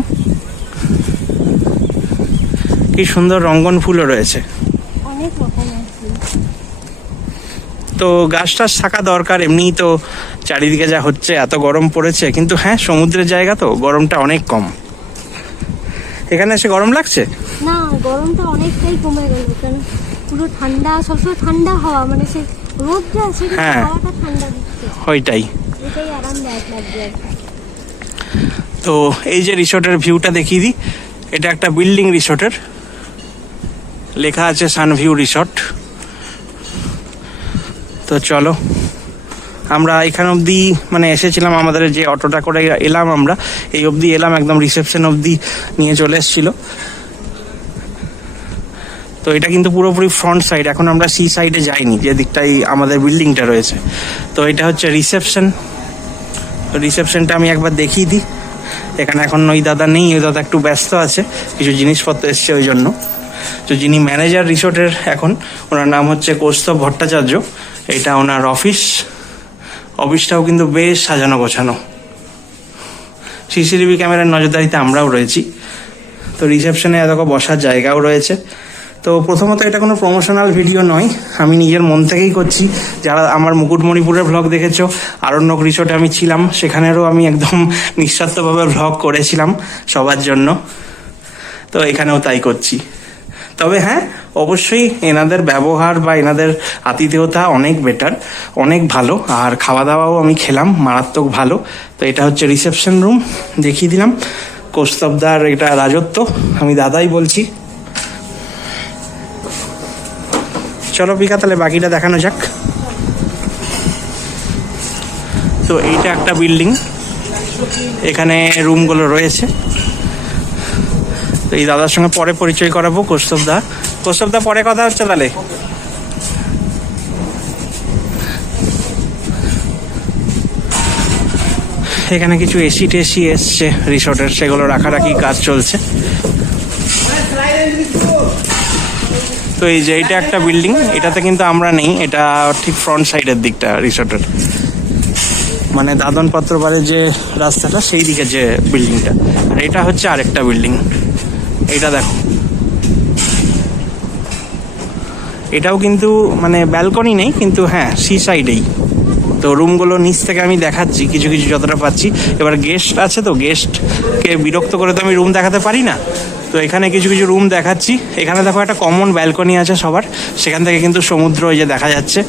কি সুন্দর রঙ্গন ফুলও রয়েছে। অনেক রকমের ফুল। তো গাছ টাছ থাকা দরকার, এমনিই তো চারিদিকে যা হচ্ছে, এত গরম পড়েছে, কিন্তু হ্যাঁ সমুদ্রের জায়গা তো গরমটা অনেক কম। এখানে এসে গরম লাগছে না, গরমটা অনেকটাই কমে গেল, কারণ পুরো ঠান্ডা, সবসময় ঠান্ডা হাওয়া, মানে সেই রোদটা আছে, হ্যাঁ। হাওয়াটা ঠান্ডা দিচ্ছে, ওইটাই। এটাই আরামদায়ক লাগছে আর কি। তো এই যে রিসোর্টের ভিউটা দেখিয়ে দিই, এটা একটা বিল্ডিং রিসোর্টের, লেখা আছে সানভিউ রিসোর্ট। তো চলো, আমরা এখান অবধি মানে এসেছিলাম, আমাদের যে অটোটা করে এলাম আমরা, এই অবধি এলাম, একদম রিসেপশন অবধি নিয়ে চলে এসেছিল। তো এটা কিন্তু পুরোপুরি ফ্রন্ট সাইড, এখন আমরা সি সাইডে যাইনি, যে দিকটাই আমাদের বিল্ডিংটা রয়েছে। তো এটা হচ্ছে রিসেপশন। তো রিসেপশনটা আমি একবার দেখিয়ে দিই। এখানে এখন ওই দাদা নেই, ওই দাদা একটু ব্যস্ত আছে, কিছু জিনিসপত্র এসছে ওই জন্য। তো যিনি ম্যানেজার রিসোর্টের এখন, ওনার নাম হচ্ছে কৌস্তভ ভট্টাচার্য, এটা ওনার অফিস। অফিসটাও কিন্তু বেশ সাজানো গোছানো, সিসিটিভি ক্যামেরার নজরদারিতে আমরাও রয়েছি। তো রিসেপশনে এত বসার জায়গাও রয়েছে। তো প্রথমত এটা কোনো প্রমোশনাল ভিডিও নয়, আমি নিজের মন থেকেই করছি। যারা আমার মুকুটমণিপুরের ভ্লগ দেখেছো, আরণ্যক রিসোর্টে আমি ছিলাম, সেখানেরও আমি একদম নিঃস্বার্থভাবে ভ্লগ করেছিলাম সবার জন্য। তো এখানেও তাই করছি। তবে হ্যাঁ, অবশ্যই এনাদের ব্যবহার বা এনাদের আতিথেয়তা অনেক বেটার, অনেক ভালো। আর খাওয়া দাওয়াও আমি খেলাম, মারাত্মক ভালো। তো এটা হচ্ছে রিসেপশন রুম, দেখিয়ে দিলাম। কৌস্তবদার এটা রাজত্ব, আমি দাদাই বলছি। চলো পিকা, তাহলে বাকিটা দেখানো যাক। তো এইটা একটা বিল্ডিং, এখানে রুমগুলো রয়েছে। তো এই দাদার সঙ্গে পরে পরিচয় করাবো। কৌস্তবদা পরে কথা হচ্ছে তাহলে। এখানে কিছু এসি টেসি এসছে রিসোর্টের, সেগুলো রাখারাখি কাজ চলছে। তো এই যে এটা একটা বিল্ডিং, এটাতে কিন্তু আমরা নেই, এটা ঠিক ফ্রন্ট সাইডের দিকটা রিসোর্টের, মানে দাদন পত্রপাড়ের যে রাস্তাটা সেই দিকে যে বিল্ডিংটা। আর এটা হচ্ছে আরেকটা বিল্ডিং, এটা দেখো। এটাও কিন্তু মানে ব্যালকনি নেই, কিন্তু হ্যাঁ সি সাইডেই। তো রুমগুলো নিচ থেকে আমি দেখাচ্ছি কিছু কিছু যতটা পাচ্ছি। এবার গেস্ট আছে, তো গেস্টকে বিরক্ত করে তো আমি রুম দেখাতে পারি না। তো এখানে কিছু কিছু রুম দেখাচ্ছি। এখানে দেখো একটা কমন ব্যালকনি আছে সবার, সেখান থেকে কিন্তু সমুদ্র ওই যে দেখা যাচ্ছে।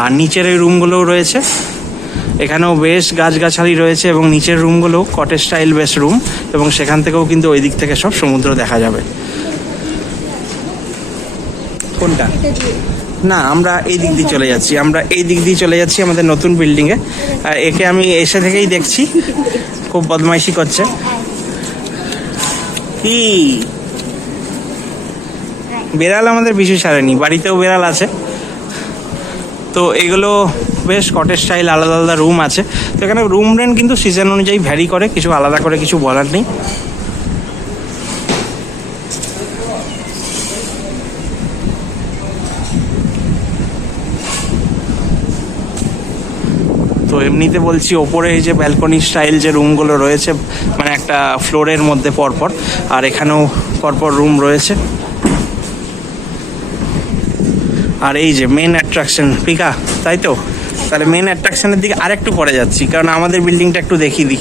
আর নিচের এই রুমগুলোও রয়েছে, এখানেও বেশ গাছগাছালি রয়েছে, এবং নিচের রুমগুলো কটেজ স্টাইল বেশ রুম, এবং সেখান থেকেও কিন্তু ওই দিক থেকে সব সমুদ্র দেখা যাবে। কোনটা? না, আমরা এই দিক দিয়ে চলে যাচ্ছি, আমাদের নতুন বিল্ডিংয়ে। আর একে আমি এসে থেকেই দেখছি খুব বদমাইশি করছে। কি বেড়াল আমাদের বিশেষ ছাড়েনি, বাড়িতেও বেড়াল আছে। তো এগুলো বেশ কটেজ স্টাইল, আলাদা আলাদা রুম আছে। তো এখানে রুম রেন্ট কিন্তু সিজন অনুযায়ী ভ্যারি করে, কিছু আলাদা করে কিছু বলার নেই। তো এমনিতে বলছি, ওপরে এই যে ব্যালকনি স্টাইল যে রুমগুলো রয়েছে, মানে একটা ফ্লোরের মধ্যে পরপর, আর এখানেও পরপর রুম রয়েছে। আর এই যে মেন অ্যাট্রাকশন পিকা, তাই তো? তাহলে মেন অ্যাট্রাকশনের দিকে আরেকটু পরে যাচ্ছি, কারণ আমাদের বিল্ডিংটা একটু দেখিয়ে দিই।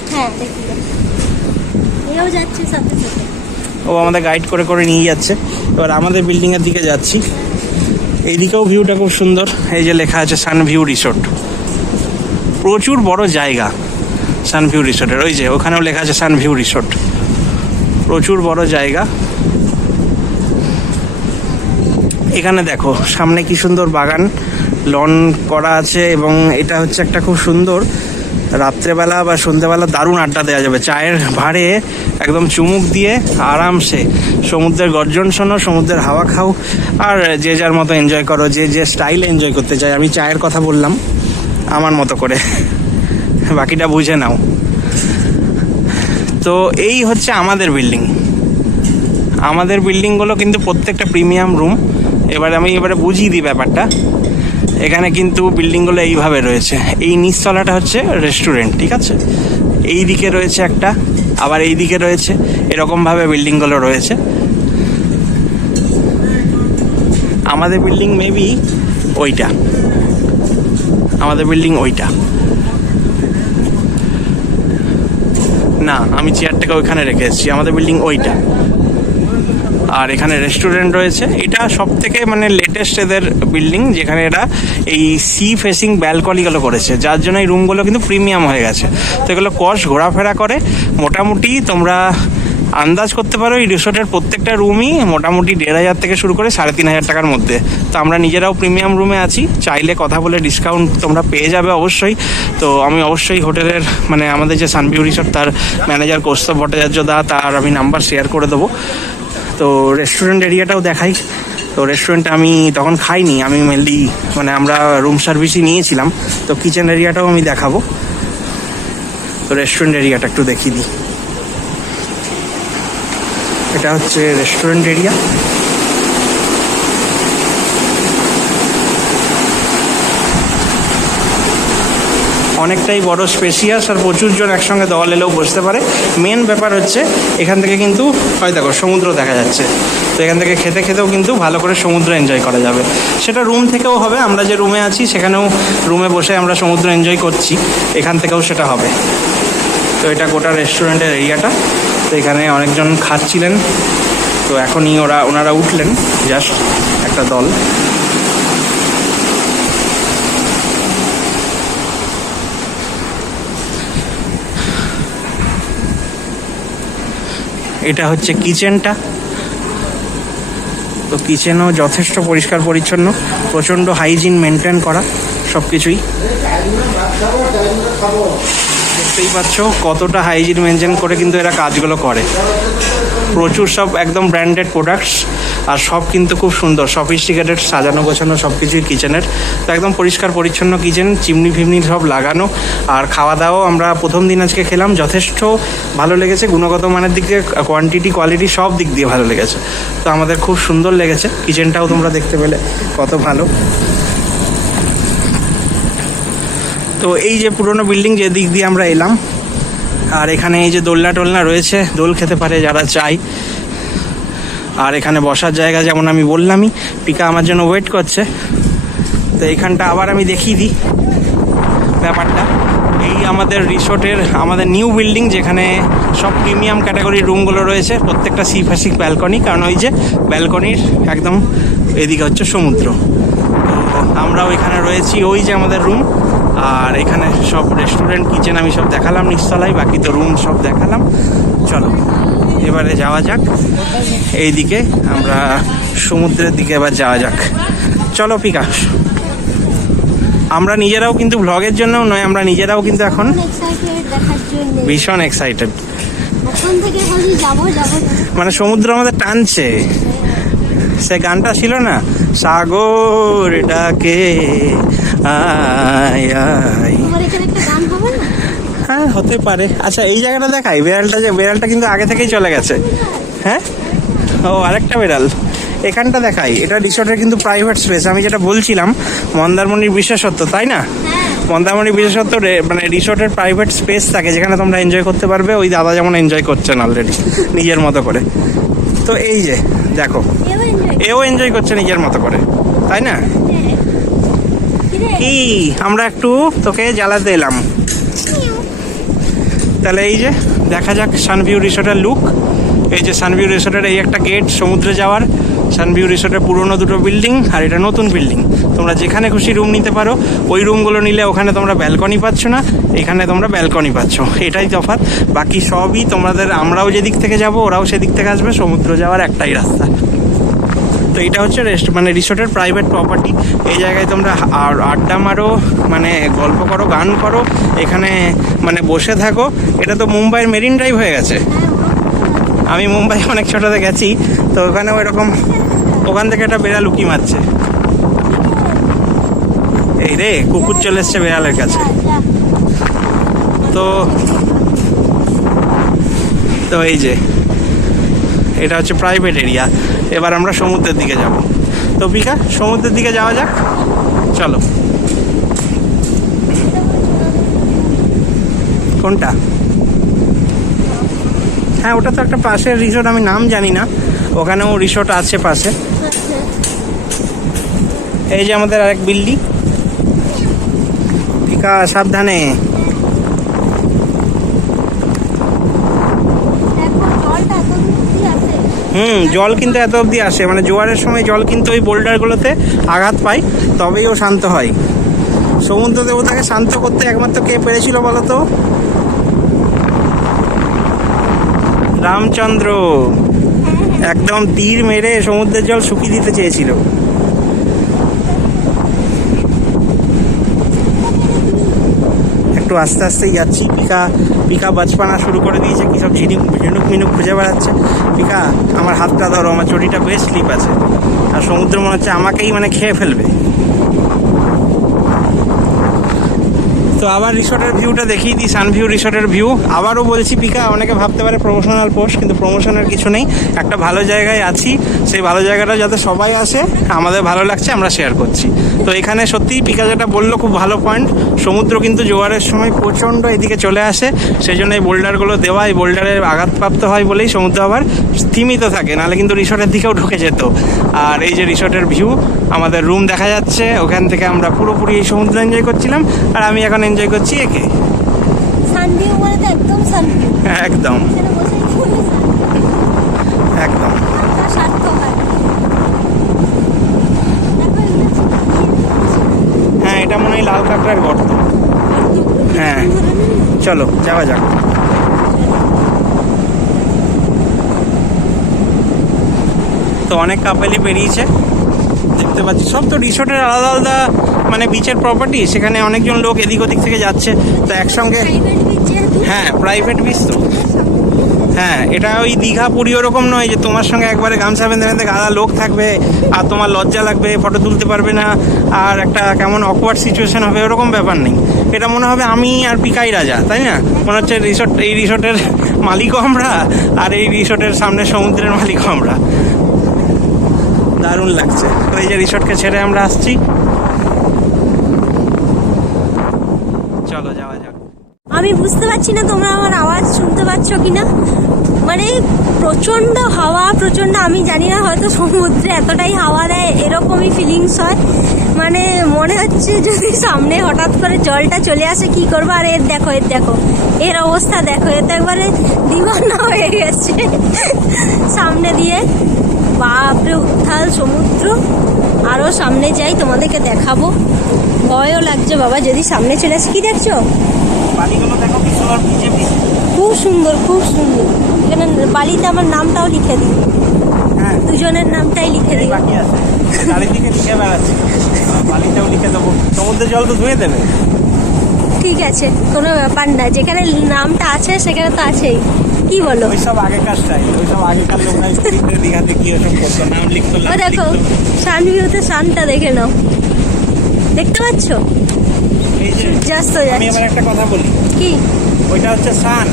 ও আমাদের গাইড করে করে নিয়ে যাচ্ছে। এবার আমাদের বিল্ডিংয়ের দিকে যাচ্ছি। এইদিকেও ভিউটা খুব সুন্দর, এই যে লেখা আছে সানভিউ রিসোর্ট। প্রচুর বড় জায়গা সানভিউ রিসোর্টের, ওই যে ওখানেও লেখা আছে সানভিউ রিসোর্ট। প্রচুর বড় জায়গা। এখানে দেখো সামনে কি সুন্দর বাগান, লন করা আছে, এবং এটা হচ্ছে একটা খুব সুন্দর রাত্রেবেলা বা সন্ধ্যেবেলা দারুণ আড্ডা দেওয়া যাবে। চায়ের ভাঁড়ে একদম চুমুক দিয়ে আরামসে সমুদ্রের গর্জন শোনো, সমুদ্রের হাওয়া খাও, আর যে যার মতো এনজয় করো, যে যে স্টাইলে এনজয় করতে চায়। আমি চায়ের কথা বললাম আমার মতো করে, বাকিটা বুঝে নাও। তো এই হচ্ছে আমাদের বিল্ডিং। আমাদের বিল্ডিংগুলো কিন্তু প্রত্যেকটা প্রিমিয়াম রুম। এবারে বুঝিয়ে দিই ব্যাপারটা। এখানে কিন্তু বিল্ডিংগুলো এইভাবে রয়েছে। এই নিচতলাটা হচ্ছে রেস্টুরেন্ট, ঠিক আছে? এই দিকে রয়েছে একটা, আবার এই দিকে রয়েছে, এরকমভাবে বিল্ডিংগুলো রয়েছে। আমাদের বিল্ডিং মেবি ওইটা, আমাদের বিল্ডিং ওইটা না, আমি চেয়ারটাকে ওইখানে রেখে এসেছি। আমাদের বিল্ডিং ওইটা। আর এখানে রেস্টুরেন্ট রয়েছে। এটা সব থেকে মানে লেটেস্ট এদের বিল্ডিং, যেখানে এরা এই সি ফেসিং ব্যালকনিগুলো করেছে, যার জন্য এই রুমগুলো কিন্তু প্রিমিয়াম হয়ে গেছে। তো এগুলো কস্ট ঘোরাফেরা করে মোটামুটি তোমরা আন্দাজ করতে পারো এই রিসোর্টের প্রত্যেকটা রুমই মোটামুটি 1,500 থেকে শুরু করে 3,500 টাকার মধ্যে। তো আমরা নিজেরাও প্রিমিয়াম রুমে আছি, চাইলে কথা বলে ডিসকাউন্ট তোমরা পেয়ে যাবে অবশ্যই। তো আমি অবশ্যই হোটেলের মানে আমাদের যে সানভিউ রিসোর্ট তার ম্যানেজার কৌস্তব ভট্টাচার্য দা, তার আমি নাম্বার শেয়ার করে দেবো। তো রেস্টুরেন্ট এরিয়াটাও দেখাই। তো রেস্টুরেন্টে আমি তখন খাইনি, আমি মেনলি মানে আমরা রুম সার্ভিসই নিয়েছিলাম। তো কিচেন এরিয়াটাও আমি দেখাবো। তো রেস্টুরেন্ট এরিয়াটা একটু দেখিয়ে দিই। এটা হচ্ছে রেস্টুরেন্ট এরিয়া। অনেকটাই বড়, স্পেসিয়াস, আর প্রচুর জন একসঙ্গে দল এলেও বসতে পারে। মেন ব্যাপার হচ্ছে এখান থেকে কিন্তু হয় দেখো সমুদ্র দেখা যাচ্ছে। তো এখান থেকে খেতে খেতেও কিন্তু ভালো করে সমুদ্র এনজয় করা যাবে। সেটা রুম থেকেও হবে, আমরা যে রুমে আছি সেখানেও রুমে বসে আমরা সমুদ্র এনজয় করছি, এখান থেকেও সেটা হবে। তো এটা গোটা রেস্টুরেন্টের এরিয়াটা। তো এখানে অনেকজন খাচ্ছিলেন, তো এখনই ওনারা উঠলেন জাস্ট একটা দল। এটা হচ্ছে কিচেনটা। তো কিচেনও যথেষ্ট পরিষ্কার পরিচ্ছন্ন, প্রচণ্ড হাইজিন মেনটেন করা সব কিছুই। দেখতেই পাচ্ছ কতটা হাইজিন মেনটেন করে কিন্তু এরা কাজগুলো করে। প্রচুর সব একদম ব্র্যান্ডেড প্রোডাক্টস, আর সব কিন্তু খুব সুন্দর সফিস্টিকেটেড, সাজানো গোছানো সব কিছুই কিচেনের। তো একদম পরিষ্কার পরিচ্ছন্ন কিচেন, চিমনি ফিমনি সব লাগানো। আর খাওয়া দাওয়াও আমরা প্রথম দিন আজকে খেলাম, যথেষ্ট ভালো লেগেছে। গুণগত মানের দিক দিয়ে, কোয়ান্টিটি কোয়ালিটি সব দিক দিয়ে ভালো লেগেছে। তো আমাদের খুব সুন্দর লেগেছে। কিচেনটাও তোমরা দেখতে পেলে কত ভালো। তো এই যে পুরোনো বিল্ডিং, যে দিক দিয়ে আমরা এলাম, আর এখানে এই যে দোলনা টোলনা রয়েছে, দোল খেতে পারে যারা চায়। আর এখানে বসার জায়গা যেমন আমি বললামই, পিকা আমার জন্য ওয়েট করছে। তো এইখানটা আবার আমি দেখিয়ে দিই ব্যাপারটা। এই আমাদের রিসোর্টের আমাদের নিউ বিল্ডিং, যেখানে সব প্রিমিয়াম ক্যাটাগরির রুমগুলো রয়েছে, প্রত্যেকটা সি ফেসিং ব্যালকনি। কারণ ওই যে ব্যালকনির একদম এদিকে হচ্ছে সমুদ্র। তো আমরাও এখানে রয়েছি, ওই যে আমাদের রুম। আর এখানে সব রেস্টুরেন্ট, কিচেন আমি সব দেখালাম নিচতলায়, বাকি তো রুম সব দেখালাম। চলো এবারে যাওয়া যাক এইদিকে, আমরা সমুদ্রের দিকে এবার যাওয়া যাক। চলো পিকা। আমরা নিজেরাও কিন্তু ভ্লগের জন্যও নয়, আমরা নিজেরাও কিন্তু এখন ভীষণ এক্সাইটেড। মানে সমুদ্র আমাদের টানছে। সে গানটা ছিল না, সাগর ডাকে আয় আয়। হ্যাঁ হতে পারে। আচ্ছা এই জায়গাটা দেখাই, বেড়ালটা কিন্তু আগে থেকেই চলে গেছে। হ্যাঁ, ও আরেকটা বেড়াল এখানটা দেখাই। এটা রিসোর্টের কিন্তু প্রাইভেট স্পেস। আমি যেটা বলছিলাম মন্দারমণির বিশেষত্ব, তাই না? মন্দারমণির বিশেষত্ব মানে রিসোর্টের প্রাইভেট স্পেস থাকে, যেখানে তোমরা এনজয় করতে পারবে। ওই দাদা যেমন এনজয় করছেন অলরেডি নিজের মতো করে। তো এই যে দেখো, এও এনজয় করছে নিজের মতো করে, তাই না? কি আমরা একটু তোকে জ্বালাতে এলাম। তাহলে এই যে দেখা যাক সানভিউ রিসোর্টের লুক। এই যে সানভিউ রিসোর্টের এই একটা গেট সমুদ্রে যাওয়ার। সানভিউ রিসোর্টের পুরনো দুটো বিল্ডিং, আর এটা নতুন বিল্ডিং। তোমরা যেখানে খুশি রুম নিতে পারো। ওই রুমগুলো নিলে ওখানে তোমরা ব্যালকনি পাচ্ছ না, এখানে তোমরা ব্যালকনি পাচ্ছ, এটাই তফাৎ। বাকি সবই তোমাদের, আমরাও যেদিক থেকে যাব ওরাও সেদিক থেকে আসবে, সমুদ্র যাওয়ার একটাই রাস্তা। তো এটা হচ্ছে মানে রিসোর্টের প্রাইভেট প্রপার্টি। এই জায়গায় তোমরা আড্ডা মারো, মানে গল্প করো, গান করো, এখানে মানে বসে থাকো। এটা তো মুম্বাইয়ের মেরিন ড্রাইভ হয়ে গেছে। আমি মুম্বাই অনেক ছোটোতে গেছি, তো ওখানে ওই রকম, ওখান থেকে একটা বেড়াল উকি মারছে। এই রে, কুকুর চলে এসছে বেড়ালের কাছে। তো এই যে এটা হচ্ছে প্রাইভেট এরিয়া। এবার আমরা সমুদ্রের দিকে যাব। তো পিকা, সমুদ্রের দিকে যাওয়া যাক, চলো। কোনটা? হ্যাঁ ওটা তো একটা পাশের রিসোর্ট, আমি নাম জানি না, ওখানেও রিসোর্ট আছে পাশে। এই যে আমাদের আরেক বিল্ডিং। পিকা সাবধানে। জল কিন্তু এত অবধি আসে, মানে জোয়ারের সময় জল কিন্তু ওই বোল্ডারগুলোতে আঘাত পায়, তবেই ও শান্ত হয়। সমুদ্র দেবতাকে শান্ত করতে একমাত্র কে পেরেছিল বলতো? রামচন্দ্র। একদম তীর মেরে সমুদ্রের জল শুকিয়ে দিতে চেয়েছিল। একটু আস্তে আস্তেই যাচ্ছি। পিকা বাজপানা শুরু করে দিয়েছে, কি সব ঝিনুক মিনুক খুঁজে বেড়াচ্ছে। পিকা আমার হাতটা ধরো, আমার চটিটা বেশ স্লিপ আছে, আর সমুদ্র মনে হচ্ছে আমাকেই মানে খেয়ে ফেলবে। তো আবার রিসোর্টের ভিউটা দেখিয়ে দিই, সানভিউ রিসোর্টের ভিউ। আবারও বলছি পিকা, অনেকে ভাবতে পারে প্রমোশনাল পোস্ট, কিন্তু প্রমোশনের কিছু নেই। একটা ভালো জায়গায় আছি, সেই ভালো জায়গাটা যাতে সবাই আসে, আমাদের ভালো লাগছে, আমরা শেয়ার করছি। তো এখানে সত্যিই পিকা যেটা বললো খুব ভালো পয়েন্ট। সমুদ্র কিন্তু জোয়ারের সময় প্রচণ্ড এদিকে চলে আসে, সেই জন্য এই বোল্ডারগুলো দেওয়া, এই বোল্ডারের আঘাতপ্রাপ্ত হয় বলেই সমুদ্র আবার স্থিমিত থাকে, নাহলে কিন্তু রিসোর্টের দিকেও ঢুকে যেত। আর এই যে রিসোর্টের ভিউ, আমাদের রুম দেখা যাচ্ছে, ওখান থেকে আমরা পুরোপুরি এই সমুদ্র এনজয় করছিলাম। আর আমি এখন এনজয় করছি একে। সানভিউ মানে তো একদম সানভিউ, একদম এখানে বসে ফুল সানভিউ একদম। চলো যাওয়া যাক। তো অনেক কাপেলই বেরিয়েছে দেখতে পাচ্ছি, সব তো রিসোর্টের আলাদা আলাদা মানে বিচের প্রপার্টি, সেখানে অনেকজন লোক এদিক ওদিক থেকে যাচ্ছে তো একসঙ্গে। হ্যাঁ প্রাইভেট বিচ তো, হ্যাঁ এটা ওই দীঘা পুরী ওরকম নয় যে তোমার সঙ্গে একবারে গামছা বেঁধে বেঁধে গাদা লোক থাকবে আর তোমার লজ্জা লাগবে, ফটো তুলতে পারবে না আর একটা কেমন অকওয়ার্ড সিচুয়েশন হবে, ওরকম ব্যাপার নেই। এটা মনে হবে আমি আর পিকাই রাজা, তাই না? মনে হচ্ছে এই রিসোর্টের মালিকও আমরা আর এই রিসোর্টের সামনে সমুদ্রের মালিকও আমরা। দারুণ লাগছে। তো এই যে রিসোর্টকে ছেড়ে আমরা আসছি, চলো যাওয়া যাক। আমি বুঝতে পারছি না তোমরা আমার আওয়াজ শুনতে পাচ্ছ কিনা, মানে প্রচন্ড হাওয়া, প্রচন্ড, আমি জানি না হয়তো সমুদ্রে এতটাই হাওয়া দেয় এরকমই ফিলিংস হয়। মানে মনে হচ্ছে যদি সামনে হঠাৎ করে জলটা চলে আসে কি করবো। আর এর দেখো এর অবস্থা দেখো, এর তো একবারে দিওয়ানা হয়ে গেছে সামনে দিয়ে। বাপরে উত্তাল সমুদ্র। আরো সামনে যাই তোমাদেরকে দেখাবো, ভয়ও লাগছে বাবা যদি সামনে চলে আসে। কি দেখছো? বালিগুলো দেখো কি সুন্দর ভিজে ভিজে। খুব সুন্দর খুব সুন্দর। এখানে বালিতে আমার নামটাও লিখে দিই, হ্যাঁ দুজনের নামটাই লিখে দিই। বাকি আছে চারিদিকে লিখে বেড়াচ্ছে, বালিটাও লিখে দেবো, সমুদ্রের জল তো ধুয়ে দেবে। ঠিক আছে, কোনো ব্যাপার না, যেখানে নামটা আছে সেখানে তো আছেই। কি বলো? ওইসব আগেকার স্টাইল, ওইসব আগেকার লোকরা পুরীতে দীঘাতে কি ওসব করতো, নাম লিখতো। ও দেখো সানভিউতে সানটা দেখে নাও, দেখতে পাচ্ছ এই যে সূর্যাস্ত আমি যাচ্ছে। আবার একটা কথা বলি, কি? ওইটা হচ্ছে সান,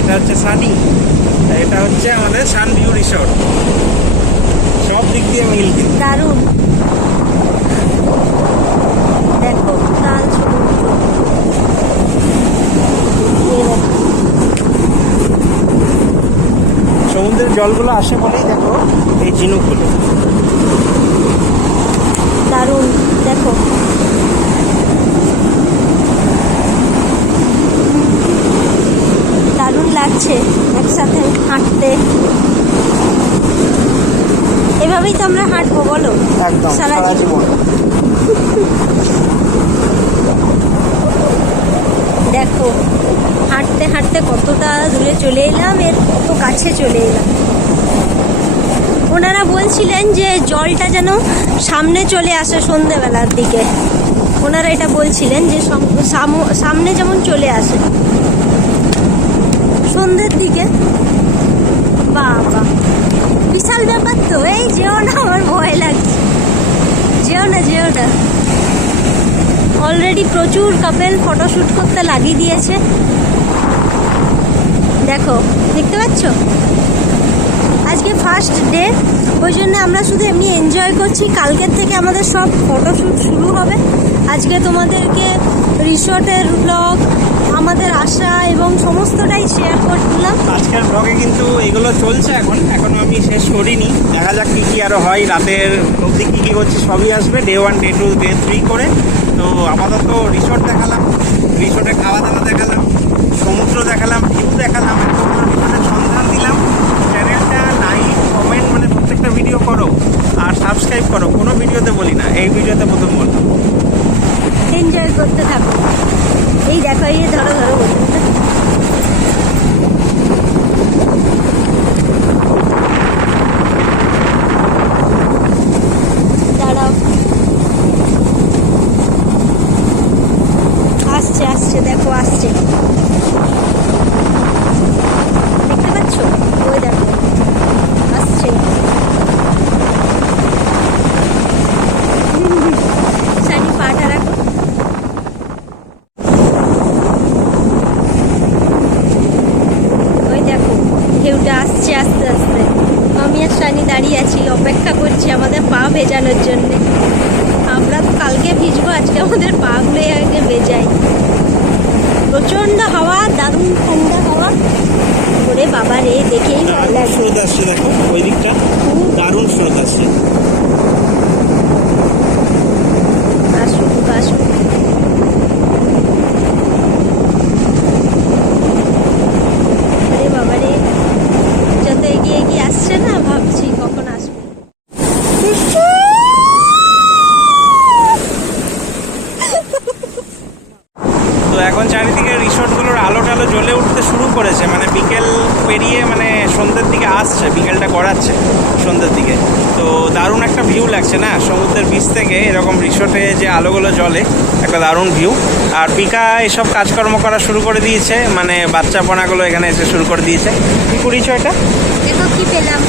এটা হচ্ছে সানি, এটা হচ্ছে আমাদের সান ভিউ রিসোর্ট। সব দিক দিয়ে মিল কিন্তু। দারুণ, দেখো লাল সমুদ্র। এই দেখো, সমুদ্রের জলগুলো আসে বলেই দেখো এই ঝিনুকগুলো। দারুণ দেখো। দারুণ লাগছে একসাথে হাঁটতে। এভাবেই তো আমরা হাঁটবো বলো একদম সারা সারা জীবন। জীবন। দেখো হাঁটতে হাঁটতে কতটা দূরে চলে এলাম, এর কত কাছে চলে এলাম। ওনারা বলছিলেন যে জলটা যেন সামনে চলে আসে সন্ধেবেলার দিকে, ওনারা এটা বলছিলেন যে সামনে যেমন চলে আসে সন্ধ্যের দিকে। বাবা বিশাল ব্যাপার তো। এই যেও না, আমার ভয় লাগছে, যেও না। অলরেডি প্রচুর কাপেল ফটোশ্যুট করতে লাগিয়ে দিয়েছে, দেখো দেখতে পাচ্ছ। আজকে ফার্স্ট ডে, ওই জন্য আমরা শুধু এমনি এনজয় করছি। কালকের থেকে আমাদের সব ফটোশ্যুট শুরু হবে। আজকে তোমাদেরকে রিসোর্টের ব্লগ, আমাদের আসা এবং সমস্তটাই শেয়ার করলাম। আজকের ব্লগে কিন্তু এগুলো চলছে, এখনো আমি শেষ করিনি। দেখা যাক কি আরো হয়, রাতের অবধি কি করছি সবই আসবে, ডে 1 ডে 2 ডে 3 করে। তো আপাতত রিসোর্ট দেখালাম, রিসোর্টে খাওয়া দাওয়া দেখালাম, সমুদ্র দেখালাম, ভিউ দেখালাম, এতগুলো রিসোর্টের সন্ধান দিলাম। চ্যানেলটা লাইক কমেন্ট মানে প্রত্যেকটা ভিডিও করো আর সাবস্ক্রাইব করো, কোনো ভিডিওতে বলি না, এই ভিডিওতে প্রথম বললাম। এনজয় করতে থাকো। এই দেখো, এই ধরো বলতে দাঁড়াও, আসছে দেখো, আসছে, দেখতে পাচ্ছ? ওই দেখো আসছে। সানি পাটা রাখো। ওই দেখো ঢেউটা আসছে আস্তে আস্তে। আমি আর সানি দাঁড়িয়ে আছি, অপেক্ষা করছি আমাদের পা ভেজানোর জন্যে। আমরা তো কালকে ভিজবো, আজকে আমাদের পাগুলোই আগে ভেজাই। প্রচন্ড হাওয়া, দারুণ ঠান্ডা হাওয়া। ওরে বাবা রে, দেখেই ভালো দারুণ লাগছে। স্রোত আসছে, দেখো ওই দিকটা দারুণ স্রোত আসছে। আসুন আরে বাবা রে, যত এগিয়ে আসছে না, ভাবছি কখন আসবে। তো এখন চারিদিকে রিসোর্টগুলোর সন্ধ্যের দিকে আসছে, বিকেলটা গড়াচ্ছে সন্ধ্যের দিকে। তো দারুণ একটা ভিউ লাগছে না সমুদ্রের বিচ থেকে এরকম রিসোর্টে যে আলোগুলো জ্বলে, একটা দারুণ ভিউ। আর পিকা এসব কাজকর্ম করা শুরু করে দিয়েছে, মানে বাচ্চাপনাগুলো এখানে এসে শুরু করে দিয়েছে। কি করিস এটা? দেখো কি পেলাম,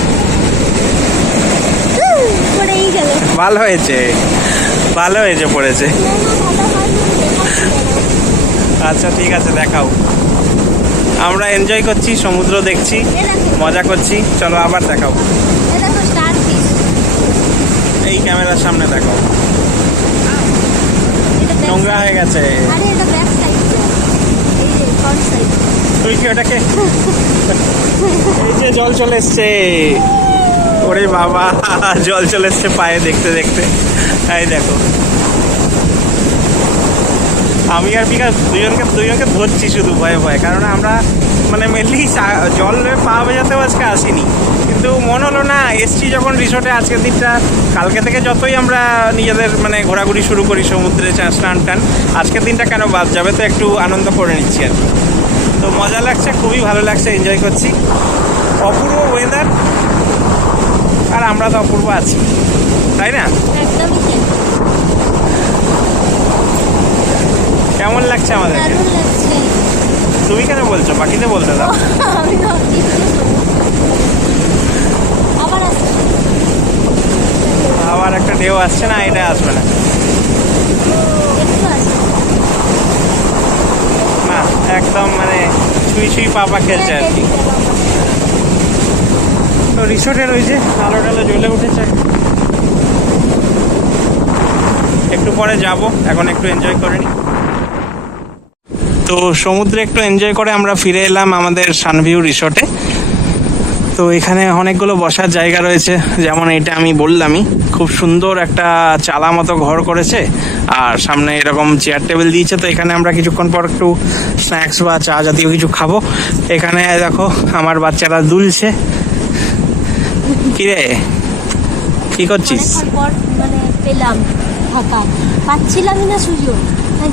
পড়েই গেল। ভালো হয়েছে, ভালো হয়েছে, পড়েছে। আচ্ছা ঠিক আছে, দেখাও। আমরা এনজয় করছি, সমুদ্র দেখছি, মজা করছি। চলো আবার দেখাও, দেখো স্টার ফিশ। এই ক্যামেরার সামনে দেখাও। নোংরা হয়ে গেছে। আরে এটা ব্যাক সাইড, এই যে ফ্রন্ট সাইড। তুই কি ওটাকে এই যে জল চলে এসছে, ওরে বাবা জল চলে এসছে পায়ে দেখতে দেখতে। এই দেখো, আমি আর বিকাশ দুজনকে ধরছি শুধু ভয়ে ভয়ে, কারণ আমরা মানে মেনলি জলে পা ভেজাতেও আজকে আসিনি, কিন্তু মনে হলো না এসছি যখন রিসোর্টে আজকের দিনটা, কালকে থেকে যতই আমরা নিজেদের মানে ঘোরাঘুরি শুরু করি সমুদ্রে স্নান টান, আজকের দিনটা কেন বাদ যাবে, তো একটু আনন্দ করে নিচ্ছি আর কি। তো মজা লাগছে, খুবই ভালো লাগছে, এনজয় করছি। অপূর্ব ওয়েদার, আর আমরা তো অপূর্ব আছি, তাই না? একদমই ঠিক। কেমন লাগছে আমাদের? দারুণ লাগছে। তুমি কেন বলছো? বাকিতে বলতে দাও। আমি ভাবছি আবার আসছে। আবার একটা ঢেউ আসছে না, এটা আসবে না, একটু আসছে না একদম মানে ছুঁই ছুঁই পাপা খেলছে আর কি। তো রিসোর্টের ওই যে আলো টালো জ্বলে উঠেছে, একটু পরে যাব, এখন একটু এনজয় করে নিই। তো সমুদ্রে একটু এনজয় করে আমরা ফিরে এলাম আমাদের সানভিউ রিসোর্টে। তো এখানে অনেকগুলো বসার জায়গা রয়েছে, যেমন এটা আমি বললামই, খুব সুন্দর একটা চালা মতো ঘর করেছে, আর সামনে এরকম চেয়ার টেবিল দিয়েছে। তো এখানে আমরা কিছুক্ষণ পর একটু স্ন্যাক্স বা চা জাতীয় কিছু খাবো। এখানে দেখো আমার বাচ্চারা দুলছে। কিরে, কি করছিস? অনেকক্ষণ পর মানে পেলাম ফাঁকা, পাচ্ছিলামই না সুযোগ,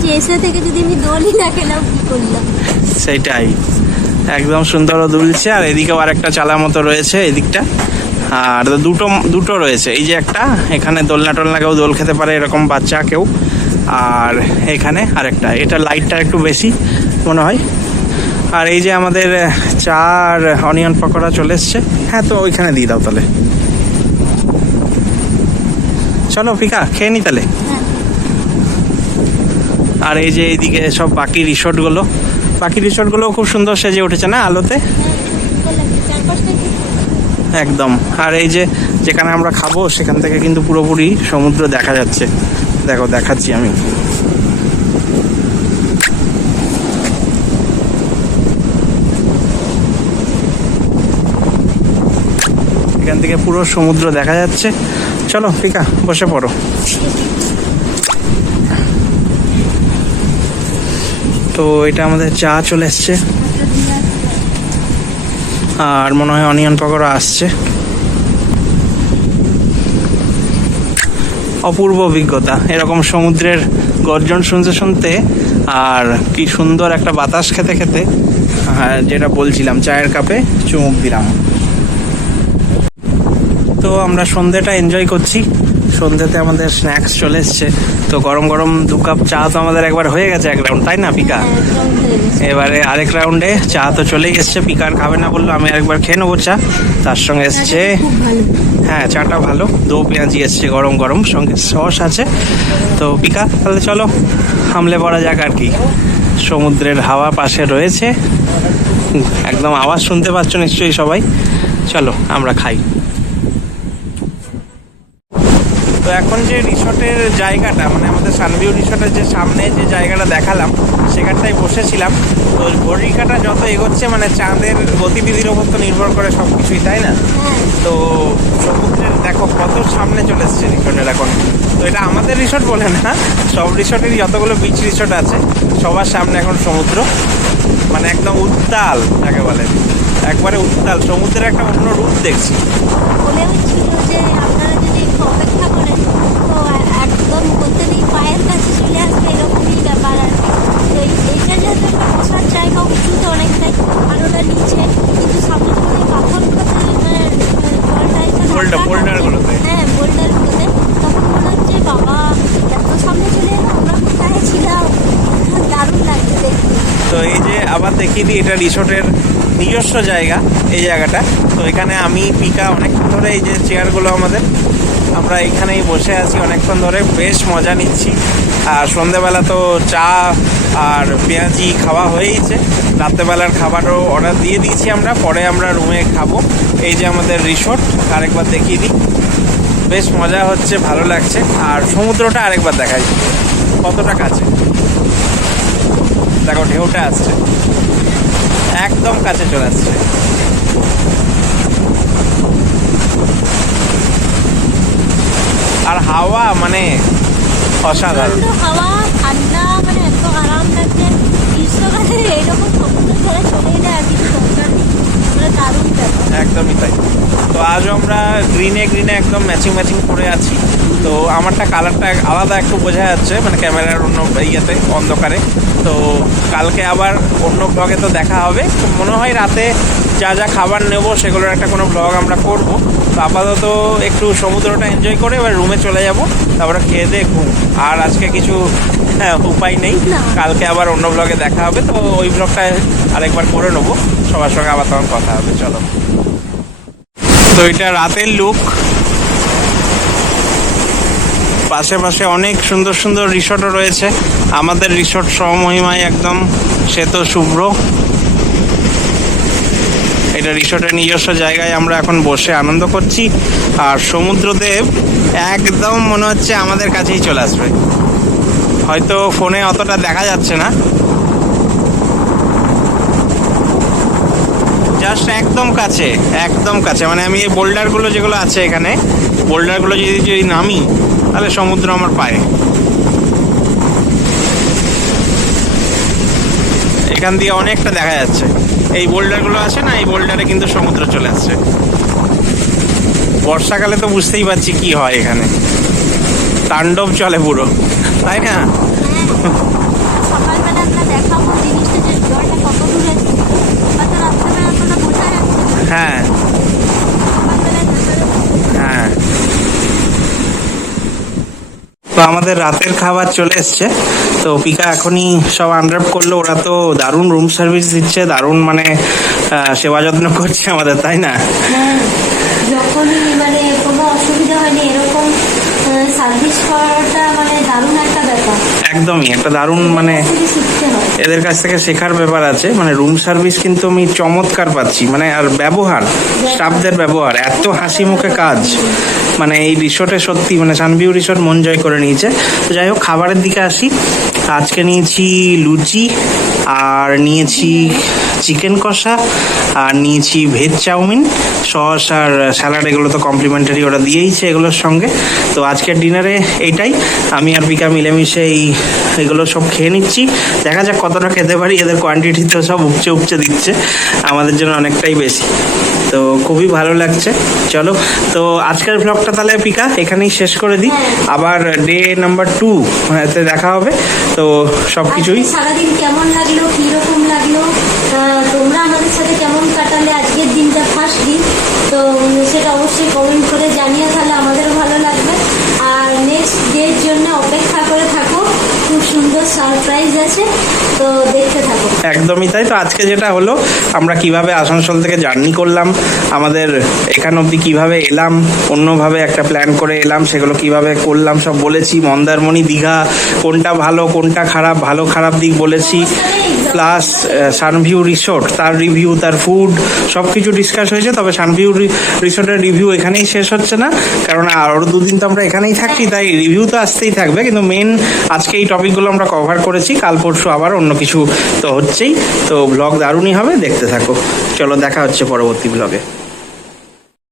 যে এসে থেকে যদি আমি দোলই না খেলাম কি করলাম। সেইটাই, একদম সুন্দর দুলছে। আর এদিকেও আর একটা চালা মতো রয়েছে এদিকটা, আর দুটো রয়েছে। এই যে একটা, এখানে দোলনা টোলনা কেউ দোল খেতে পারে এরকম বাচ্চা কেউ, আর এখানে আরেকটা, এটা লাইটটা একটু বেশি মনে হয়। আর এই যে আমাদের চা আর অনিয়ন পকোড়া চলে এসছে। হ্যাঁ, তো ওইখানে দিয়ে দাও তাহলে। চলো পিকা, খেয়ে নি তাহলে। হ্যাঁ। আর এই যে এইদিকে সব বাকি রিসোর্টগুলো খুব সুন্দর সেজে উঠেছে না আলোতে, একদম। আর এই যে যেখানে আমরা খাবো সেখান থেকে কিন্তু পুরোপুরি সমুদ্র দেখা যাচ্ছে। দেখো, দেখাচ্ছি আমি। এখান থেকে পুরো সমুদ্র দেখা যাচ্ছে। চলো পিকা, বসে পড়ো। তো এটা আমাদের চা চলে এসছে, আর মনে হয় অনিয়ন পকোড়া আসছে। অপূর্ব অভিজ্ঞতা এরকম সমুদ্রের গর্জন শুনতে শুনতে, আর কি সুন্দর একটা বাতাস খেতে খেতে, যেটা বলছিলাম চায়ের কাপে চুমুক দিলাম। তো আমরা সন্ধ্যেটা এনজয় করছি। সন্ধ্যেতে আমাদের স্ন্যাক্স চলে এসছে। তো গরম গরম 2 কাপ চা তো আমাদের একবার হয়ে গেছে, এক রাউন্ড, তাই না পিকা? এবারে আরেক রাউন্ডে চা তো চলেই এসছে। পিকার খাবে না বললো, আমি আরেকবার খেয়ে নেবো চা। তার সঙ্গে এসছে, হ্যাঁ চাটা ভালো, দো পেঁয়াজি এসছে গরম গরম, সঙ্গে সস আছে। তো পিকা, তাহলে চলো হামলে পড়া যাক আর কি। সমুদ্রের হাওয়া পাশে রয়েছে, একদম আওয়াজ শুনতে পাচ্ছ নিশ্চয়ই সবাই। চলো আমরা খাই। তো এখন যে রিসোর্টের জায়গাটা, মানে আমাদের সানভিউ রিসোর্টের যে সামনে যে জায়গাটা দেখালাম, সেখানটায় বসেছিলাম। তো ঘড়ির কাঁটা যত এগোচ্ছে, মানে চাঁদের গতিবিধির ওপর তো নির্ভর করে সব কিছুই, তাই না? তো সমুদ্রের দেখো কত সামনে চলে এসছে রিসোর্টের এখন। তো এটা আমাদের রিসোর্ট বলে না, সব রিসোর্টেরই যতগুলো বিচ রিসোর্ট আছে সবার সামনে এখন সমুদ্র, মানে একদম উত্তাল যাকে বলে, একবারে উত্তাল। সমুদ্রের একটা অন্য রূপ দেখছি। বলে হচ্ছিল যে আপনারা যদি একটু অপেক্ষা করেন তো একদম বলতে নেই পায়ের কাছে চলে আসবে, এরকমই ব্যাপার আর কি। তো এইটা একটা বসার জায়গা উঁচুতে অনেকটাই, আর ওটা নিচে, কিন্তু সামনে যখন এই পাথরগুলোতে বোল্ডারগুলোতে হ্যাঁ বোল্ডারগুলোতে, তখন মনে হচ্ছে বাবা এত সামনে চলে এলো, আমরা কোথায় ছিলাম, দারুণ লাগছে দেখতে। তো এই যে আবার দেখিয়ে দিই, এটা রিসোর্টের নিজস্ব জায়গা এই জায়গাটা। তো এখানে আমি পিকা অনেকক্ষণ ধরে, এই যে চেয়ারগুলো আমাদের, আমরা এখানেই বসে আছি অনেকক্ষণ ধরে, বেশ মজা নিচ্ছি। আর সন্ধেবেলা তো চা আর পেঁয়াজি খাওয়া হয়েইছে, রাত্রেবেলার খাবারও অর্ডার দিয়ে দিয়েছি আমরা, পরে আমরা রুমে খাবো। এই যে আমাদের রিসোর্ট, আরেকবার দেখিয়ে দিই, বেশ মজা হচ্ছে, ভালো লাগছে। আর সমুদ্রটা আরেকবার দেখাই কতটা কাছে, দেখো ঢেউটা আসছে, একদম কাছে চলে আসছে। আর হাওয়া মানে অসাধারণ, প্রচণ্ড হাওয়া, ঠান্ডা, মানে এত আরাম লাগছে। গ্রীষ্মকালে এইরকম সমুদ্র ধারে চলে এলে আর কিছু দরকার নেই, মানে দারুণ ব্যাপার। একদমই তাই। তো আজও আমরা গ্রিনে একদম ম্যাচিং করে আছি। তো আমারটা কালারটা আলাদা একটু বোঝা যাচ্ছে, মানে ক্যামেরার অন্য ইয়েতে অন্ধকারে। তো কালকে আবার অন্য ব্লগে তো দেখা হবে। তো মনে হয় রাতে যা খাবার নেব সেগুলোর একটা কোনো ব্লগ আমরা করব। তো আপাতত একটু সমুদ্রটা এনজয় করে এবার রুমে চলে যাব, তারপরে খেয়ে দিয়ে ঘুম। আর আজকে কিছু উপায় নেই, কালকে আবার অন্য ব্লগে দেখা হবে। তো ওই ব্লগটা আরেকবার করে নেবো, সবার সঙ্গে আবার তখন কথা হবে। চলো, তো এটা রাতের লুক। পাশে অনেক সুন্দর রিসোর্টও রয়েছে। আমাদের রিসোর্ট স্বমহিমায় একদম শ্বেত শুভ্র। এটা রিসোর্টের নিজস্ব জায়গায় আমরা এখন বসে আনন্দ করছি। আর সমুদ্রদেব একদম মনে হচ্ছে আমাদের কাছেই চলে আসবে, হয়তো ফোনে অতটা দেখা যাচ্ছে না, জাস্ট একদম কাছে। মানে আমি এই বোল্ডারগুলো যেগুলো আছে এখানে, বোল্ডারগুলো যদি নামি তাহলে সমুদ্র আমার পায়ে। এখান দিয়ে অনেকটা দেখা যাচ্ছে, এই বোল্ডারগুলো আছে না, এই বোল্ডারে কিন্তু সমুদ্র চলে আসছে। বর্ষাকালে তো বুঝতেই পারছি কি হয়, এখানে তাণ্ডব চলে পুরো, তাই না? সকালবেলা আমরা দেখাবো জিনিসটা, যে জলটা কত দূরে, হয়তো রাত্রেবেলা অতটা বোঝা যাচ্ছে না, হ্যাঁ সকালবেলা দেখা যাচ্ছে। হ্যাঁ। তো আমাদের রাতের খাবার চলে এসছে। তো পিকা এখনই সব আনর্যাপ করলো। ওরা তো দারুণ রুম সার্ভিস দিচ্ছে, দারুণ মানে সেবা যত্ন করছে আমাদের, তাই না? হ্যাঁ, যখনই মানে কোনো অসুবিধা হয়নি, এরকম সার্ভিস করাটা মানে দারুণ একটা ব্যাপার। একদমই একটা দারুণ, মানে শিখতে হয়। এদের কাছ থেকে শেখার ব্যাপার আছে। মানে রুম সার্ভিস কিন্তু আমি চমৎকার পাচ্ছি, মানে আর ব্যবহার, স্টাফদের ব্যবহার, এত হাসি মুখে কাজ, মানে এই রিসোর্টে সত্যি মানে সানভিউ রিসোর্ট মন জয় করে নিয়েছে। তো যাই হোক, খাবারের দিকে আসি। আজকে নিয়েছি লুচি, আর নিয়েছি চিকেন কষা, আর নিয়েছি ভেজ চাউমিন, সস আর স্যালাড, এগুলো তো কমপ্লিমেন্টারি ওরা দিয়েইছে এগুলোর সঙ্গে। তো আজকের ডিনারে এইটাই, আমি আর পিকা মিলেমিশে এগুলো সব খেয়ে নিচ্ছি। দেখা যাক কতটা খেতে পারি, এদের কোয়ান্টিটি তো সব উপচে দিচ্ছে, আমাদের জন্য অনেকটাই বেশি। তো খুবই ভালো লাগছে। চলো, তো আজকের ব্লগটা তাহলে পিকা এখানেই শেষ করে দিই। আবার ডে নাম্বার 2 তে দেখা হবে। তো সব কিছুই সারাদিন কেমন লাগলো, কিরকম লাগলো, তোমরা আমাদের সাথে কেমন কাটালে আজকের দিনটা, ফার্স্ট দিন, তো সেটা অবশ্যই কমেন্ট করে জানিয়ে, তাহলে আমাদেরও ভালো লাগবে। আর নেক্সট ডের জন্য অপেক্ষা করে থাকো, খুব সুন্দর সারপ্রাইজ আছে, তো দেখতে থাকো। একদমই তাই। তো আজকে যেটা হলো, আমরা কিভাবে আসানসোল থেকে জার্নি করলাম, আমাদের এখান অবধি কিভাবে এলাম, অন্যভাবে একটা প্ল্যান করে এলাম, সেগুলো কিভাবে করলাম সব বলেছি। মন্দারমণি, দীঘা, কোনটা ভালো কোনটা খারাপ, ভালো খারাপ দিক বলেছি। প্লাস সানভিউ রিসোর্ট, তার রিভিউ, তার ফুড, সব কিছু ডিসকাস হয়েছে। তবে সানভিউ রিসোর্টের রিভিউ এখানেই শেষ হচ্ছে না, কারণ আরও 2 দিন তো আমরা এখানেই থাকছি, তাই রিভিউ তো আসতেই থাকবে। কিন্তু মেন আজকে এই টপিকগুলো আমরা কভার করেছি, কাল পরশু আবার অন্য কিছু তো হচ্ছেই। তো ব্লগ দারুণই হবে, দেখতে থাকো। চলো, দেখা হচ্ছে পরবর্তী ব্লগে।